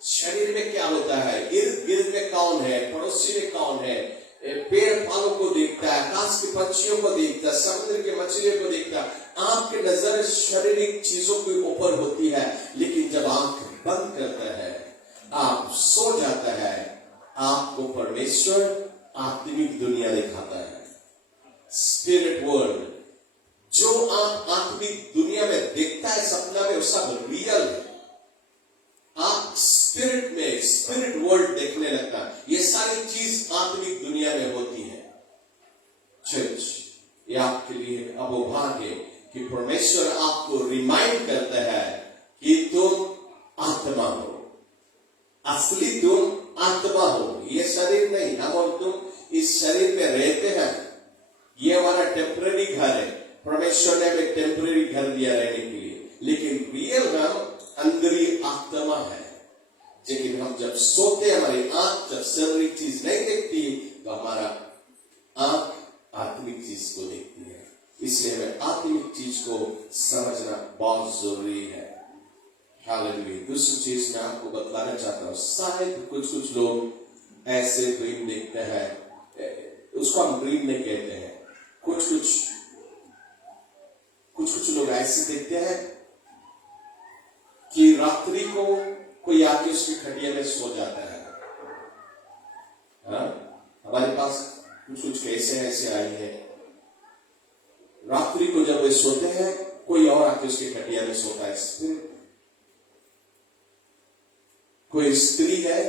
शरीर में क्या होता है, इर्द गिर्द में कौन है, पड़ोसी में कौन है, पेड़ पालों को देखता है, आकाश के पक्षियों को देखता है, समुद्र के मछलियों को देखता है। आपकी नजर शारीरिक चीजों के ऊपर होती है, लेकिन जब आंख बंद करता है, आप सो जाता है, आपको परमेश्वर आत्मिक दुनिया दिखाता है, स्पिरिट वर्ल्ड। जो आप आत्मिक दुनिया में देखता है सपना में, वो सब रियल है। आप स्पिरिट में, स्पिरिट वर्ल्ड देखने लगता है। ये सारी चीज आत्मिक दुनिया में होती है। चर्च, ये आपके लिए अवभाग्य है कि परमेश्वर आपको रिमाइंड करता है कि तुम आत्मा हो, असली तुम आत्मा हो, ये शरीर नहीं। हम और तुम इस शरीर में रहते हैं, ये हमारा टेम्पररी घर है। परमेश्वर ने हमें टेम्पररी घर दिया रहने के लिए, लेकिन रियल हम अंदरी आत्मा है। लेकिन हम जब सोते, हमारी आंख जब शरीर चीज नहीं देखती, तो हमारा आंख आत्मिक चीज को देखती है। इसलिए हमें आत्मिक चीज को समझना बहुत जरूरी है। हालेलुया। दूसरी चीज मैं आपको बतलाना चाहता हूँ, शायद कुछ लोग ऐसे ड्रीम देखते हैं, उसको हम ड्रीम नहीं कहते हैं। कुछ लोग ऐसे देखते हैं कि रात्रि को कोई आके उसकी खटिया में सो जाता है। हमारे पास कुछ कैसे ऐसे आई है, रात्रि को जब वे सोते हैं कोई और आके उसकी खटिया में सोता है। कोई स्त्री है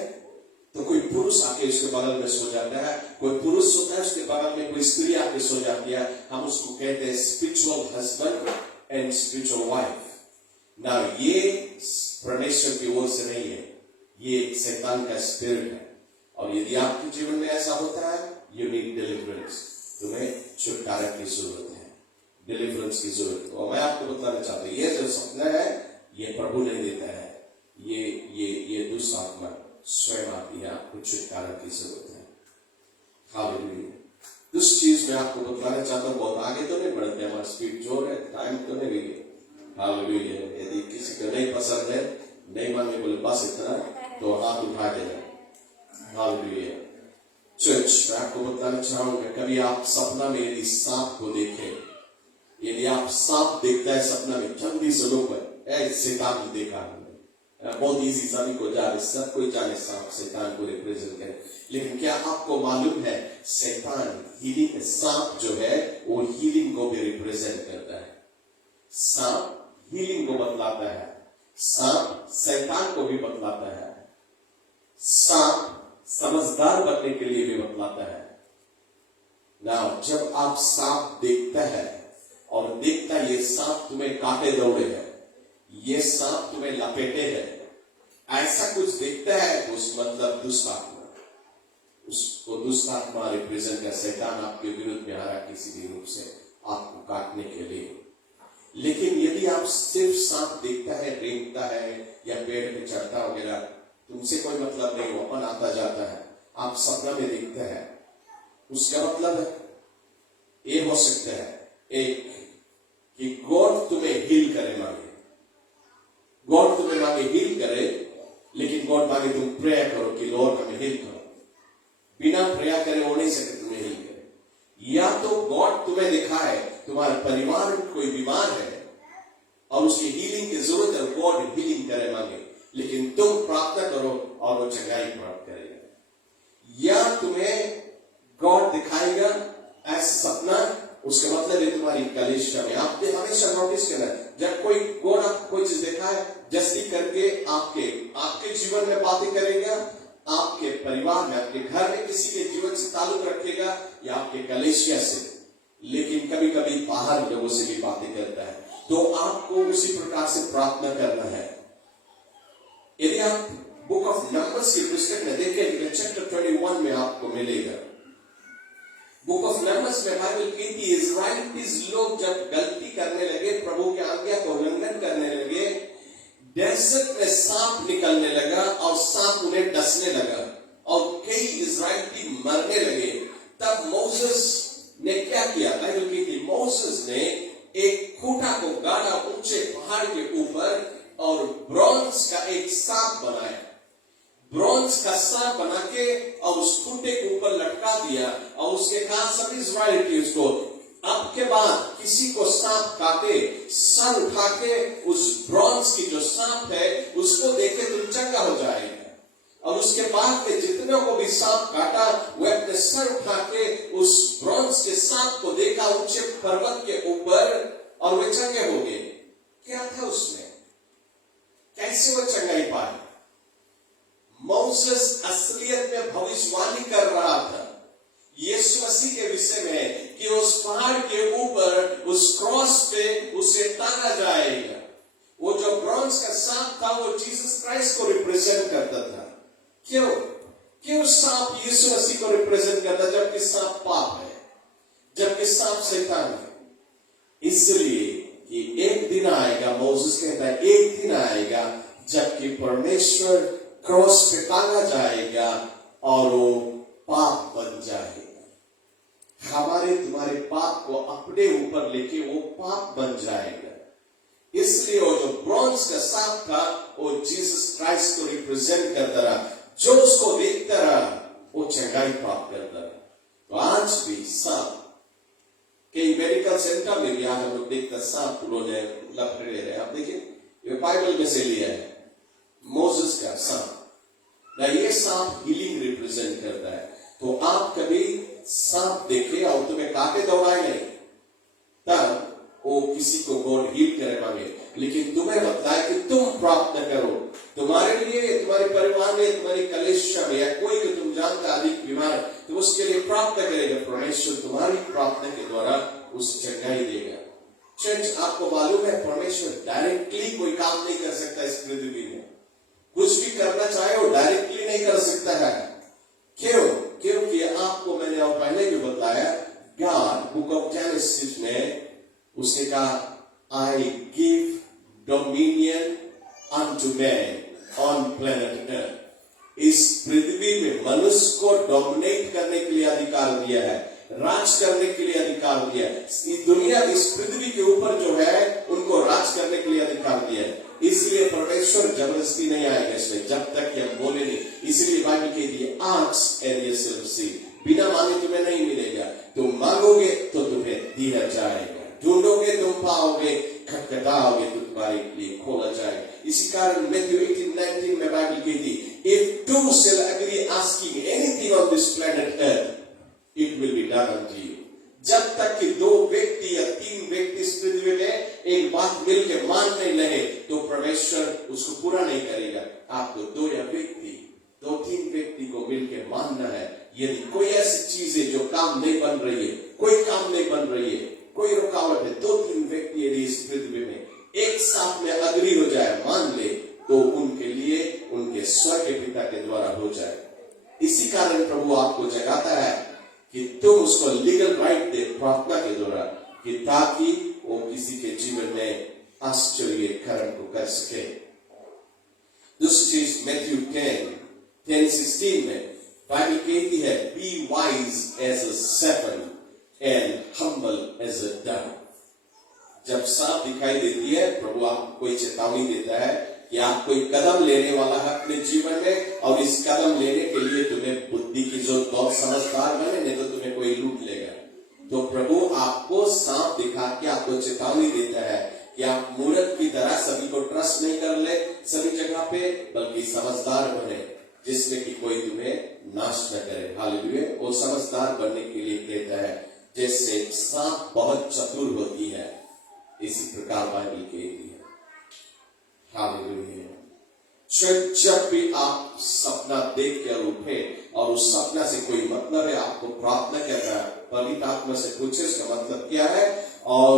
तो कोई पुरुष आके उसके बगल में सो जाता है, कोई पुरुष सोता है उसके बगल में कोई स्त्री आके सो जाती है। हम उसको कहते हैं spiritual husband and spiritual wife. ना ये परमेश्वर की ओर से नहीं है, ये शैतान का स्पिरिट है। और यदि आपके जीवन में ऐसा होता है, यू नीड डिलीवरेंस, तुम्हें छुटकारा की जरूरत है, डिलीवरेंस की जरूरत है। और मैं आपको बताना चाहता हूं, ये जो सपना है ये प्रभु नहीं देता है, ये दुष्ट आत्मा स्वयं आती है। आपको छुटकारा की जरूरत है। हालेलुया। दूसरी चीज मैं आपको बताना चाहता हूँ, बहुत आगे तो नहीं बढ़ते, हमारा स्पीड जोर है, टाइम तो नहीं गई। हालेलुया। यदि किसी को नहीं पसंद है, नहीं मांगे बोले बस इतना, तो हाथ उठा देना। हालेलुया। चर्च, मैं आपको बताना चाहूंगा, कभी आप सपना में यदि सांप को देखे, यदि आप सांप देखता है सपना में, जल्दी से लोग शैतान देखा, बहुत इजी, सभी को जाने, सब कोई जाने सांप शैतान को रिप्रेजेंट करे। लेकिन क्या आपको मालूम है, शैतान हीलिंग, सांप जो है वो हीलिंग को भी रिप्रेजेंट करता है। सांप हीलिंग को बतलाता है, सांप शैतान को भी बतलाता है, सांप समझदार बनने के लिए भी बतलाता है। ना जब आप सांप देखता है और देखता है ये सांप तुम्हें काटे दौड़े है, ये सांप तुम्हें लपेटे है, ऐसा कुछ देखता है तो उस मतलब दुष्ट आत्मा, उसको दुष्ट आत्मा रिप्रेजेंट कर, शैतान आपके विरुद्ध में आ रहा किसी भी रूप से आपको काटने के लिए। लेकिन यदि आप सिर्फ सांप देखता है, रेंगता है या पेड़ पे चढ़ता वगैरह, तुमसे कोई मतलब नहीं, वो अपन आता जाता है, आप सपना में देखते हैं, उसका मतलब है ये हो सकता है एक कि गॉड तुम्हें हील करे मांगे, गॉड तुम्हें मांगे हील करे, लेकिन गॉड मांगे तुम प्रेयर करो कि लॉर्ड हमें हील करो। बिना प्रेयर करे वो नहीं सकते तुम्हें हील करे। या तो गॉड तुम्हें दिखाए तुम्हारे परिवार में कोई बीमार है और उसकी हीलिंग की जरूरत है, गॉड हीलिंग करे मांगे, लेकिन तुम प्रार्थना करो और वो चंगाई प्राप्त करेगा। या तुम्हें गॉड दिखाएगा ऐसा सपना, उसका मतलब है तुम्हारी कलेशा में। आपने हमेशा नोटिस करना, जब कोई गॉड आपको कोई चीज दिखाए, जस्ती करके आपके जीवन में बातें करेगा, आपके परिवार में, आपके घर में किसी के जीवन से ताल्लुक रखेगा या आपके कलेशिया से, लेकिन कभी कभी बाहर लोगों से भी बातें करता है, तो आपको उसी प्रकार से प्रार्थना करना है। यदि आप बुक ऑफ नंबर्स की पुस्तक में देखेंगे, चैप्टर 21 में आपको मिलेगा। बुक ऑफ नंबर्स में बाइबल कहती है इजराइलीज लोग जब गलती करने लगे, प्रभु के आज्ञा को उल्लंघन करने लगे, डेजर्ट में सांप निकलने लगा और सांप उन्हें डसने लगा और कई इजराइली मरने लगे। तब मोसेस ने क्या किया, बाइबल कहती है मोसेस ने एक खूंटा को गाड़ा ऊंचे पहाड़ के ऊपर और ब्रॉन्ज का एक सांप बनाया, ब्रॉन्ज का सांप बना के और उस खूंटे के ऊपर लटका दिया और उसके कहा सभी इजराइली उसको, अब के बाद किसी को सांप काटे, सर उठा के उस ब्रॉन्ज की जो सांप है उसको देखे तुम चंगा हो जाएगा। और उसके बाद के जितने को भी सांप काटा, वे अपने सर उठा के उस ब्रॉन्ज के सांप को देखा ऊंचे पर्वत के ऊपर और वे चंगे हो गए। क्या था उसमें, कैसे वो चंगाई पाए? मोसेस असलियत में भविष्यवाणी कर रहा था यीशु मसीह के विषय में कि उस पहाड़ के ऊपर उस क्रॉस पे उसे टांगा जाएगा। वो जो ब्रॉन्ज का सांप था वो जीसस क्राइस्ट को रिप्रेजेंट करता था। क्यों? क्यों सांप यीशु मसीह को रिप्रेजेंट करता है, जबकि सांप पाप है, जबकि सांप शैतान है? इसलिए कि एक दिन आएगा, मोसेस कहता है एक दिन आएगा जबकि परमेश्वर क्रॉस पे टांगा जाएगा और वो पाप बन जाएगा। हमारे तुम्हारे पाप को अपने ऊपर लेके वो पाप बन जाएगा। इसलिए वो जो ब्रॉन्ज का सांप था वो जीसस क्राइस्ट को रिप्रेजेंट करता रहा। जो उसको देखता रहा वो चंगाई प्राप्त करता रहा। तो आज भी सांप, कई मेडिकल सेंटर में भी आज हम लोग देखते हैं सांप उन्होंने लपटे ले रहे हैं। आप देखिए ये बाइबल में से लिया है, मोसेस का सांप। ना ये सांप हीलिंग रिप्रेजेंट करता है। तो आप कभी सांप देखे और तुम्हें काटे दौड़ाए नहीं, तब वो किसी को गॉड हील करे मांगे, लेकिन तुम्हें बताए कि तुम प्रार्थना करो। तुम्हारे लिए, तुम्हारे परिवार में, तुम्हारी कलेशा में या कोई को तुम जानता अधिक बीमार, तो उसके लिए प्रार्थना करेगा। परमेश्वर तुम्हारी प्रार्थना के द्वारा उस चंगाई देगा। चर्च, आपको मालूम है परमेश्वर डायरेक्टली कोई काम नहीं कर सकता इस पृथ्वी में। कुछ भी करना चाहे वो डायरेक्टली नहीं कर सकता है। क्यों? क्योंकि आपको मैंने और पहले भी बताया, गॉड बुक ऑफ जेनेसिस में उसने कहा I give dominion unto man on planet earth। इस पृथ्वी में मनुष्य को डोमिनेट करने के लिए अधिकार दिया है, राज करने के लिए अधिकार दिया है। इस दुनिया, इस पृथ्वी के ऊपर जो है उनको राज करने के लिए अधिकार दिया है। इसलिए परमेश्वर जबरदस्ती नहीं आएगा इसमें, जब तक कि हम बोले नहीं। इसलिए बाइबल कहती है ask and you shall receive. बिना मांगे तुम्हें नहीं मिलेगा, तुम मांगोगे तो तुम्हें दिया जाएगा, ढूंढोगे तुम पाओगे, खटखटाओगे तो तुम्हारे लिए खोला जाएगा। इसी कारण मैथ्यू 18:19 में बाइबल कहती if two shall agree asking anything on this planet earth it will be done unto you। जब तक कि दो व्यक्ति या तीन व्यक्ति इस पृथ्वी में एक बात मिल के मान नहीं लगे तो परमेश्वर उसको पूरा नहीं करेगा। आपको दो या व्यक्ति, दो तीन व्यक्ति को मिल के मानना है। यदि कोई ऐसी चीज है जो काम नहीं बन रही है, कोई काम नहीं बन रही है, कोई रुकावट है, दो तीन व्यक्ति यदि इस पृथ्वी में एक साथ में अग्री हो जाए, मान ले, तो उनके लिए उनके स्वर्ग पिता के द्वारा हो जाए। इसी कारण प्रभु आपको जगाता है कि तुम उसको लीगल राइट दे प्रार्थना के द्वारा, कि ताकि वो किसी के जीवन में आश्चर्य कर्म को कर सके। दूसरी चीज मैथ्यू 10:16 में बाइबल कहती है be wise as a serpent and humble as a dove। जब सांप दिखाई देती है, प्रभु आपको कोई चेतावनी देता है कि आप कोई कदम लेने वाला है अपने जीवन में, और इस कदम लेने के लिए तुम्हें बुद्धि की जरूरत, बहुत समझदार बने, नहीं तो तुम्हें कोई लूट लेगा। तो प्रभु आपको सांप दिखा के आपको चेतावनी देता है कि आप मूर्ख की तरह सभी को ट्रस्ट नहीं कर ले सभी जगह पे, बल्कि समझदार बने जिसमें कि कोई तुम्हें नाश न करे। हालेलुया। वो समझदार बनने के लिए कहता है जैसे सांप बहुत चतुर होती है, इसी प्रकार बाइबल कहती है। हालेलुया। जब भी आप सपना देख कर उठे और उस सपना से कोई मतलब है, आपको प्रार्थना करना है, पवित्र आत्मा से पूछे इसका मतलब क्या है और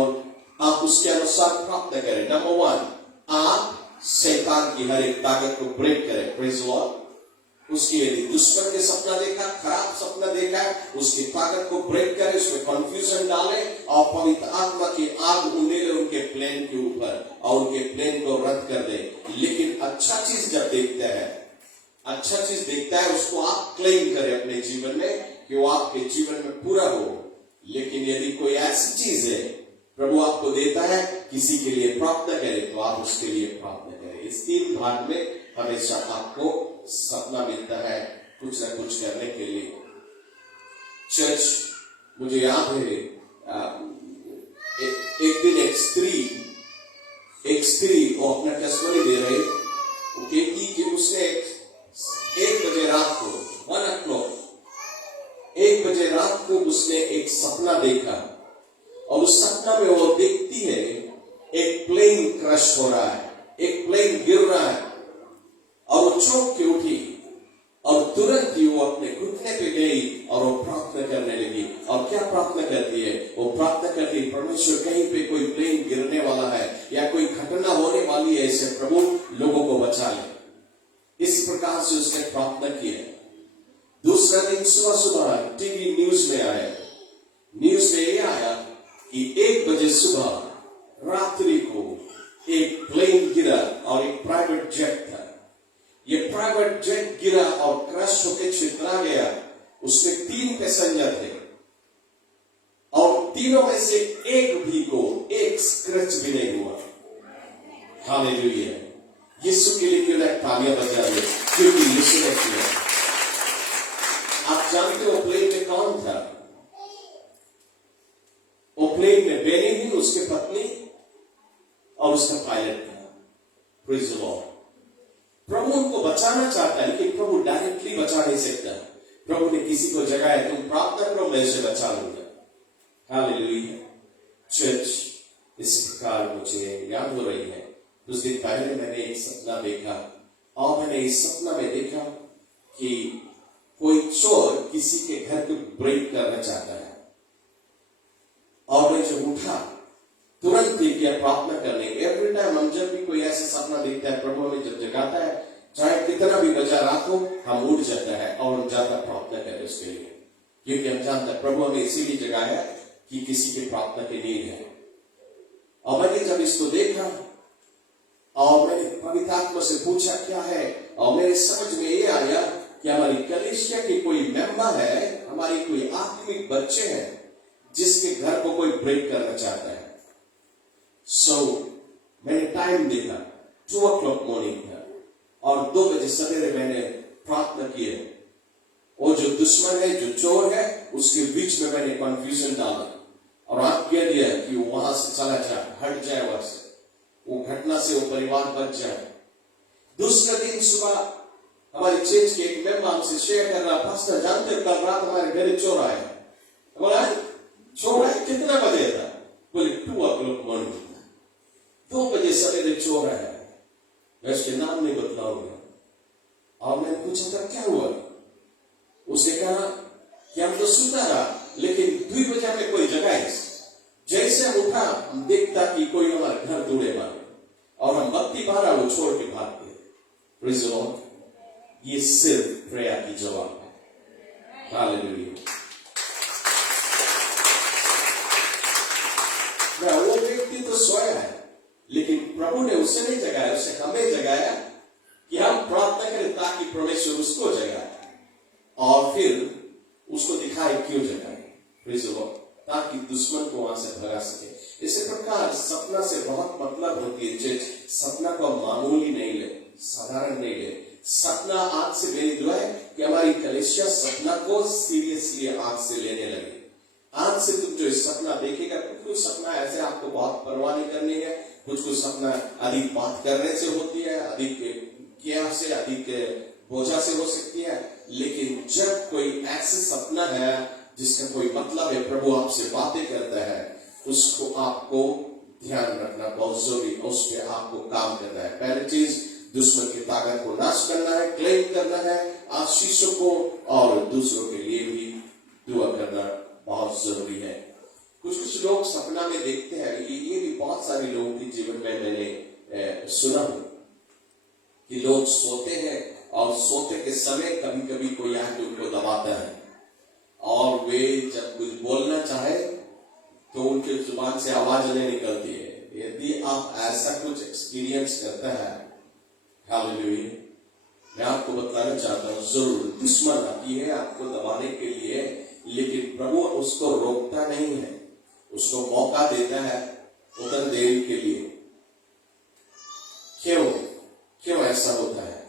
आप उसके अनुसार प्रार्थना करें। नंबर 1, आप शैतान की हर एक ताकत को ब्रेक करें। Praise Lord. उसकी यदि दुश्मन के सपना देखा, खराब सपना देखा, उसकी ताकत को ब्रेक करे, उसमें कंफ्यूजन डाले और पवित्र आत्मा की आग उंडेले उनके प्लान के ऊपर और उनके प्लान को रद्द कर दे। लेकिन अच्छा चीज जब देखता है, अच्छा चीज देखता है, उसको आप क्लेम करें अपने जीवन में कि वो आपके जीवन में पूरा हो। लेकिन यदि कोई ऐसी चीज है प्रभु आपको देता है किसी के लिए प्रार्थना करें, तो आप उसके लिए प्रार्थना करें। इस 3 भाग में हमेशा आपको सपना मिलता है कुछ न कुछ करने के लिए। चर्च, मुझे याद है एक दिन एक स्त्री वो अपना टेस्टिमनी दे रहे, वो कहती कि उसने 1 बजे रात को 1 o'clock 1 बजे रात को उसने एक सपना देखा और उस सपना में वो देखती है एक प्लेन क्रश हो रहा है, एक प्लेन गिर रहा है और वो चौंक के उठी और तुरंत ही वो अपने घुटने पे गई और वो प्रार्थना करने लगी। और क्या प्रार्थना करती है? वो प्रार्थना करती है परमेश्वर कहीं पे कोई प्लेन गिरने वाला है या कोई घटना होने वाली है, इसे प्रभु लोगों को बचा ले। इस प्रकार से उसने प्रार्थना की है। दूसरा दिन सुबह सुबह टीवी न्यूज में ये आया कि 1 बजे सुबह रात्रि को एक प्लेन गिरा और एक प्राइवेट जेट था। ये प्राइवेट जेट गिरा और क्रैश होकर छितरा गया। उसमें 3 पैसेंजर थे और तीनों में से एक भी को एक स्क्रैच भी नहीं हुआ। हालेलुया। यीशु के लिए क्यों ना तालियां बजा दे, क्योंकि यीशु ने किया। आप जानते हो प्लेन में कौन था? वो प्लेन में बेनी, उसके पत्नी और उसका पायलट था। Praise the Lord. प्रभु उनको बचाना चाहता है, लेकिन प्रभु डायरेक्टली बचा नहीं सकता। प्रभु ने किसी को जगाया, तुम प्रार्थना करो, मैं इसे बचा लूंगा। हालेलुया। चर्च, इस प्रकार मुझे याद हो रही है, कुछ दिन पहले मैंने एक सपना देखा और मैंने इस सपना में देखा कि कोई चोर किसी के घर को ब्रेक करना चाहता है। और मैं जब उठा तुरंत ही किया प्रार्थना करने। एवरी टाइम हम जब भी कोई ऐसा सपना देखता है, प्रभु हमें जब जगाता है, चाहे कितना भी बजा रात हो, हम उठ जाता है और हम जाता प्रार्थना करें उसके लिए, क्योंकि हम जानते हैं प्रभु हमें इसीलिए जगाया कि किसी की प्रार्थना की नीड है। और मैंने जब इसको देखा और मैंने पवित्र आत्मा से पूछा क्या है, और मेरे समझ में ये आया कि हमारी कलीसिया के कोई मेंबर है, हमारी कोई आत्मिक बच्चे हैं जिसके घर को कोई ब्रेक करना चाहता है। मैंने टाइम देखा, 2 o'clock मॉर्निंग था और 2 बजे सवेरे मैंने प्रार्थना की है। वो जो दुश्मन है, जो चोर है, उसके बीच में मैंने कंफ्यूजन डाला और आज्ञा दिया कि वो वहां से चला जाए, हट जाए, वहां से वो घटना से वो परिवार बच जाए। दूसरे दिन सुबह हमारे चर्च के एक मेंबर हमसे शेयर कर रहा, पास्टर जानते हो कल रात हमारे घर चोर आए। बोला चोर आए, कितना बजे था? बोले 2 o'clock मॉर्निंग, 2 बजे सवेरे चोर आया। मैं उसके नाम नहीं बतलाऊंगा। और मैंने पूछा था क्या हुआ? उसने कहा कि हम तो सुता रहा, लेकिन 2 बजे हमें कोई जगाए। जैसे उठा हम देखता कि कोई हमारे घर दौड़े मारे और हम बत्ती बारा वो छोड़ के भाग गए। Praise the Lord. ये सिर्फ प्रेयर की जवाब है। हालेलुया। वो व्यक्ति तो सोया है, लेकिन प्रभु ने उसे नहीं जगाया, उसे हमें जगाया कि हम प्रार्थना करें ताकि परमेश्वर उसको जगाए और फिर उसको दिखाए क्यों जगाए। Praise the Lord. ताकि दुश्मन को वहां से भगा सके। इसी प्रकार सपना से बहुत मतलब होती है चर्च। सपना को मामूली नहीं ले, साधारण नहीं ले। सपना आज से मेरी दुआ है कि हमारी कलीसिया सपना को सीरियसली आज से लेने लगे। आज से तुम जो सपना देखेगा, कुछ सपना ऐसे आपको बहुत परवाह नहीं करनी है, कुछ सपना अधिक बात करने से होती है, अधिक किया से, अधिक बोझा से हो सकती है। लेकिन जब कोई ऐसे सपना है जिसका कोई मतलब है, प्रभु आपसे बातें करता है, उसको आपको ध्यान रखना बहुत जरूरी है। उस पर आपको काम करना है। पहली चीज दुश्मन की ताकत को नाश करना है, क्लेम करना है आशीषों को, और दूसरों के लिए भी दुआ करना बहुत जरूरी है। कुछ लोग सपना में देखते हैं, ये भी बहुत सारे लोगों के जीवन में मैंने सुना कि लोग सोते हैं और सोते के समय कभी कभी कोई आके उनको दबाता है और वे जब कुछ बोलना चाहे तो उनके जुबान से आवाज नहीं निकलती है। यदि आप ऐसा कुछ एक्सपीरियंस करते हैं, हालेलुया, मैं आपको बताना चाहता हूं, जरूर दुश्मन आती है आपको दबाने के लिए, लेकिन प्रभु उसको रोकता नहीं है, उसको मौका देता है उतर देने के लिए। क्यों ऐसा होता है?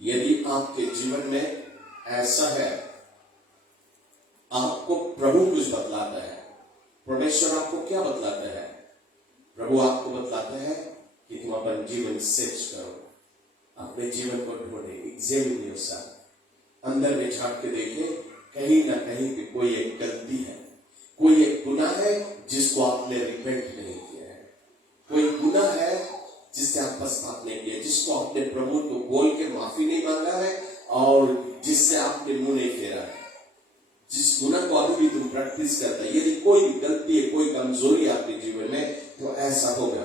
यदि आपके जीवन में ऐसा है, आपको प्रभु कुछ बतलाता है। परमेश्वर आपको क्या बतलाता है? प्रभु आपको बतलाता है कि तुम अपना जीवन सर्च करो, अपने जीवन को ढूंढे, एग्जामिन योरसेल्फ, अंदर में झांक के देखे, कहीं ना कहीं पे कोई एक गलती है, कोई एक गुनाह है जिसको आपने रिपेंट नहीं किया है, कोई गुनाह है जिससे आप पछतावा नहीं किया, जिसको आपने प्रभु को बोल के माफी नहीं मांगा है और जिससे आपने मुंह नहीं फेरा है, जिस गुनाह को अभी भी तुम प्रैक्टिस करते हैं। यदि कोई गलती है, कोई कमजोरी आपके जीवन में, तो ऐसा होगा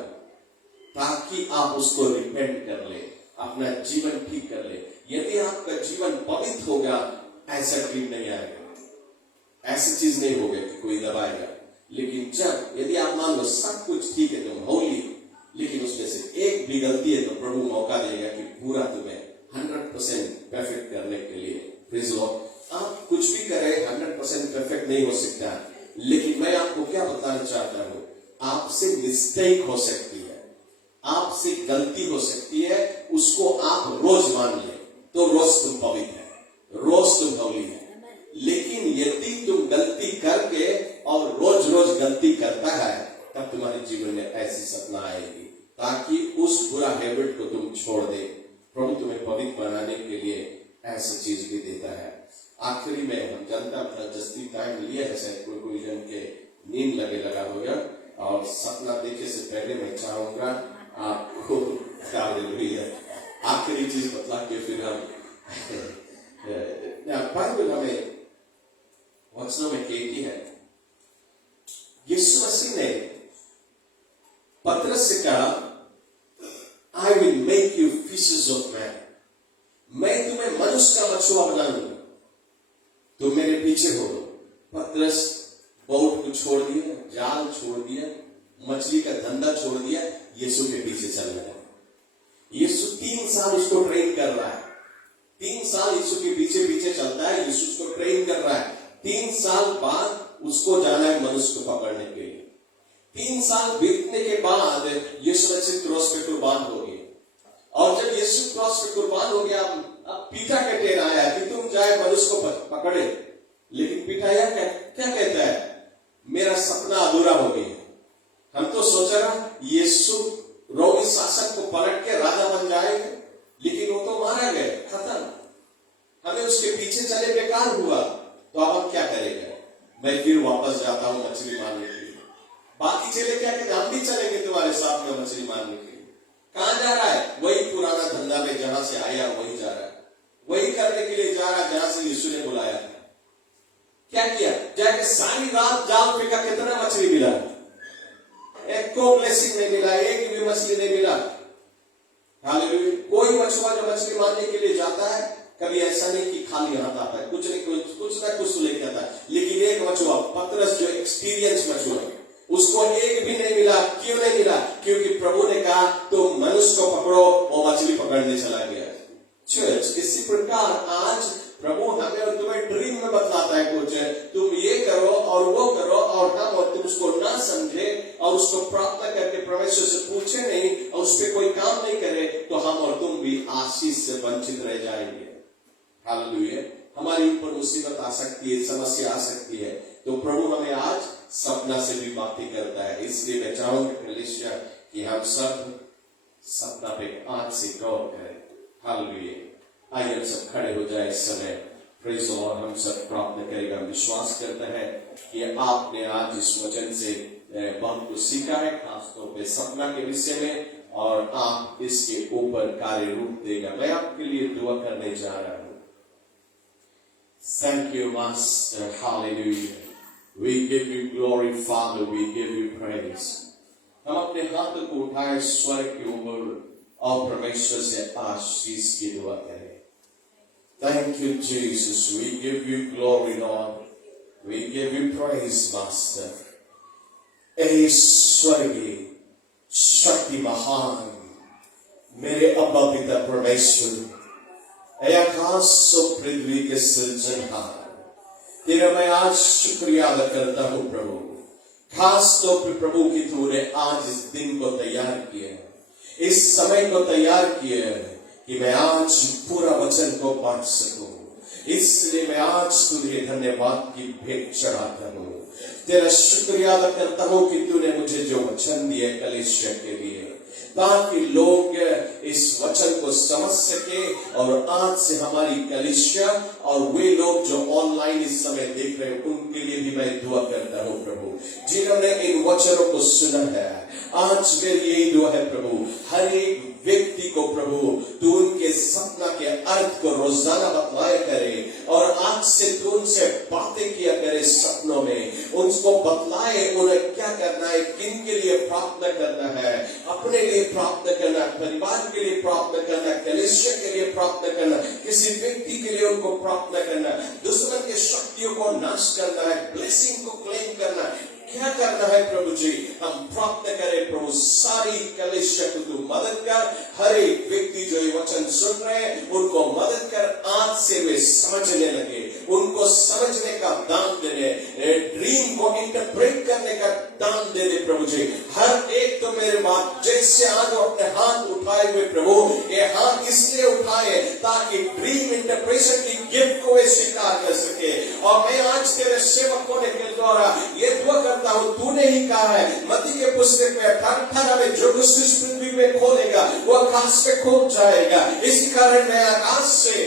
ताकि आप उसको रिपेंट कर ले, अपना जीवन ठीक कर ले। यदि आपका जीवन पवित्र होगा ऐसा ड्रीम नहीं आएगा, ऐसी चीज नहीं होगी कि कोई दबाएगा। लेकिन जब यदि आप मान लो सब कुछ ठीक है, तुम होली, लेकिन उसमें से एक भी गलती है, तो प्रभु मौका देगा कि पूरा तुम्हें 100% परफेक्ट करने के लिए। प्लीज लॉर्ड, आप कुछ भी करें 100% परफेक्ट नहीं हो सकता, लेकिन मैं आपको क्या बताना चाहता हूं, आपसे मिस्टेक हो सकती है, आपसे गलती हो सकती है, उसको आप रोज मान ले तो रोज तुम पवित्र है, रोज तुम होली है। लेकिन यदि तुम गलती करके और रोज रोज गलती करता है, तब तुम्हारे जीवन में ऐसी सपना आएगी, ताकि उस बुरा हैबिट को तुम छोड़ दे। प्रभु तुम्हें पवित्र बनाने के लिए ऐसी चीज भी देता है। आखिरी में हम जनता अपना जस्ती टाइम लिए है, शायद कोई जन के नींद लगा होगा, और सपना देखे से पहले मैं चाहूंगा आपको आखिरी चीज बता के फिर हम बाइबल हमें वचनों में कहती है, यीशु मसीह ने पतरस से कहा, I will make you fishers of man, मैं तुम्हें मनुष्य का मछुआ बना लूंगा, तुम मेरे पीछे हो। पतरस बोट को छोड़ दिया, जाल छोड़ दिया, मछली का धंधा छोड़ दिया, यीशु के पीछे चल रहा है। यीशु 3 साल उसको ट्रेन कर रहा है, 3 साल यीशु के पीछे पीछे चलता है, यीशु उसको ट्रेन कर रहा है। 3 साल बाद उसको जाना है मनुष्य को पकड़ने के लिए। 3 साल बीतने के बाद यीशु मसीह क्रॉस पे कुर्बान हो गए, और जब यीशु क्रॉस पे कुर्बान हो गया, अब पीटा का टेर आया कि तुम जाए मनुष्य को पकड़े, लेकिन पीटा क्या कहता है, मेरा सपना अधूरा हो गया। हम तो सोचा रहा यीशु रोमी शासक को पलट के राजा बन जाएगा, लेकिन वो तो मारा गया, खत्म। हमें उसके पीछे चले बेकार हुआ, तो अब हम क्या करेंगे? मैं फिर वापस जाता हूं मछली मारने के लिए। बाकी चले क्या कहते, हम भी चलेंगे तुम्हारे साथ में मछली मारने के लिए। कहां जा रहा है? वही पुराना धंधा में जहां से आया वही जा रहा है, वही करने के लिए जा रहा है जहां से यीशु ने बुलाया था। क्या किया? जाके सारी रात जाल फेंका, कितना मछली मिला? एक को ब्लेसिंग नहीं मिला, एक भी मछली नहीं मिला। हालेलुया। कोई मछुआ जो मछली मारने के लिए जाता है, कभी ऐसा नहीं कि खाली हाथ आता है, कुछ ना कुछ लेके आता है। लेकिन एक मछुआ, पतरस जो एक्सपीरियंस मछुआ, उसको एक भी नहीं मिला। क्यों नहीं मिला? क्योंकि प्रभु ने कहा तुम मनुष्य को पकड़ो, वो मछली पकड़ने चला गया। चर्च, इसी प्रकार आज प्रभु हमें और तुम्हें ड्रीम में बतलाता है कुछ, तुम ये करो और वो करो, और हम और तुम उसको ना समझे और उसको प्रार्थना करके परमेश्वर से पूछे नहीं और उस पर कोई काम नहीं करे, तो हम और तुम भी आशीष से वंचित रह जाएंगे। हालेलुया। हमारे ऊपर मुसीबत आ सकती है, समस्या आ सकती है, तो प्रभु हमें आज सपना से भी बातें करता है। इसलिए मैं चाहूंगा कलीसिया कि हम सब सपना पे आज से गौर करें। हालेलुया। आइए हम सब खड़े हो जाए इस समय। Praise the Lord. हम सब प्रार्थना करेगा। विश्वास करते हैं कि आपने आज इस वचन से बहुत कुछ सीखा है, खासतौर पे सपना के विषय में, और आप इसके ऊपर कार्य रूप देगा। मैं आपके लिए दुआ करने जा रहा हूं। Thank you, Master. Hallelujah. We give you glory, Father. We give you praise. हम अपने हाथों को उठाए स्वर्ग के ऊपर और परमेश्वर से आशीष की दुआ करें। Thank you, Jesus. We give you glory, Lord. We give you praise, Master. ऐ स्वर्गीय शक्ति महान मेरे अब्बा पिता परमेश्वर, ऐ आकाश और पृथ्वी के सृजनहार, तेरा मैं आज शुक्रिया अदा करता हूं प्रभु। खास तौर पर प्रभु की तूने आज इस दिन को तैयार किया, इस समय को तैयार किया कि मैं आज पूरा वचन को पढ़ सकूं। इसलिए मैं आज तुझे धन्यवाद की भेंट चढ़ाता हूं। तेरा शुक्रिया अदा करता हूं कि तूने मुझे जो वचन दिया कलीसिया के लिए, ताकि लोग इस वचन को समझ सके, और आज से हमारी कलीसिया और वे लोग जो ऑनलाइन इस समय देख रहे हैं उनके लिए भी मैं दुआ करता हूं प्रभु, जिन्होंने इन वचनों को सुना है। आज मेरी यही दुआ है प्रभु, हर एक व्यक्ति को प्रभु तू उनके सपना के अर्थ को रोजाना बतलाया करे, और आज से तू उनसे बातें किया करे सपनों में, उनको बतलाए उन्हें क्या करना है, किन के लिए प्रार्थना करना है, अपने लिए प्रार्थना करना, परिवार के लिए प्रार्थना करना, कलीसिया के लिए प्रार्थना करना, किसी व्यक्ति के लिए उनको प्रार्थना करना, दुश्मन के शक्तियों को नाश करना है, ब्लेसिंग को क्लेम करना, क्या करना है प्रभु जी, हम प्रार्थना करें प्रभु सारी कलीसिया को तू मदद कर, हर एक व्यक्ति जो ये वचन सुन रहे हैं उनको मदद कर, आज से वे समझने लगे, उनको समझने का दान दे दे, ड्रीम को इंटरप्रेट करने का दान दे दे प्रभु जी। हर एक तो मेरे बाप जैसे आज अपने हाथ उठाए हुए प्रभु, ये हाथ इसलिए उठाए ताकि ड्रीम इंटरप्रेशन की गिफ्ट को वे स्वीकार कर सके, और मैं आज तेरे सेवकों ने के द्वारा ये दुआ करता हूं, तूने ही कहा है मत्ती के पुस्तक में 18 में जो कुछ इस पृथ्वी में खोलेगा वो आकाश पे खोल जाएगा। इसी कारण मैं आकाश से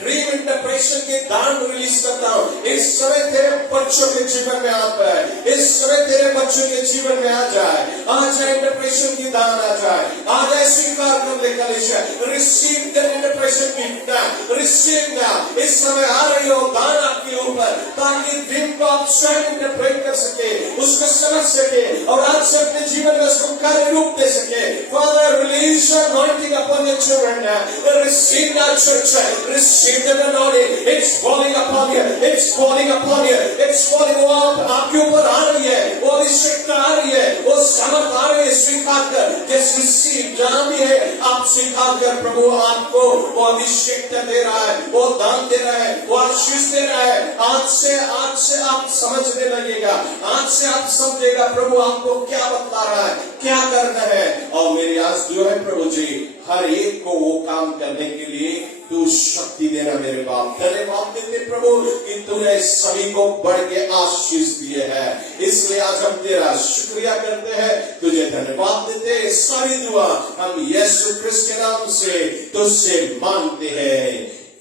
ड्रीम इंटरप्रेशन के दान रिलीज करता हूं। इस समय तेरे बच्चों के जीवन में आता है, इस समय तेरे बच्चों के जीवन में आ जाए, आज इंटरप्रेशन की दान आ जाए, आज स्वीकार कर ले कलीसिया, रिसीव द इंटरप्रेशन की दान, रिसीव नाउ। इस समय आ रही हो दान आपके ऊपर, ताकि ड्रीम को आप स्वयं इंटरप्रेट कर सके, उसको समझ सके, और आज से अपने जीवन में उसको कार्य रूप दे सके। Father, release your anointing upon your children now. Receive that church, receive the anointing. It's falling upon you, it's falling upon you, it's falling up आपके ऊपर आ रही है, वो अभिषेकता आ रही है, वो समर्थ आ रही है, स्वीकार कर, just receive, जहां भी है आप स्वीकार कर, प्रभु आपको वो अभिषेकता दे रहा है, वो दान दे रहा है, वो आशीष दे रहा है। आज से आप समझने लगेगा, आज से आप समझेगा प्रभु आपको क्या बतला रहा है, क्या करना है। और मेरी आज जो है प्रभु जी, हर एक को वो काम करने के लिए तू शक्ति देना मेरे बाप। धन्यवाद देते प्रभु कि तूने सभी को बढ़ के आशीष दिए हैं, इसलिए आज हम तेरा शुक्रिया करते हैं, तुझे धन्यवाद देते हैं। सारी दुआ हम यीशु क्रिस्त के नाम से तुझसे मांगते हैं।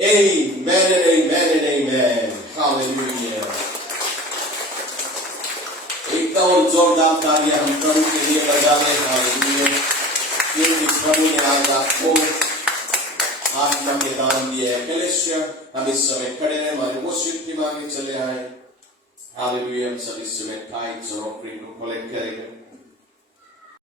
आमीन, आमीन, आमीन, हालेलुया। एकदम जोरदार तालियां हम प्रभु के लिए बजा लें, हालेलुया, क्योंकि प्रभु ने आज आपको आत्मा के दान दिए है। कलीसिया हम इस समय खड़े रहे, हमारे वर्शिप टीम आगे चले आए, हालेलुया। हम सब इस समय टाइट्स और ऑफरिंग को कलेक्ट करेंगे।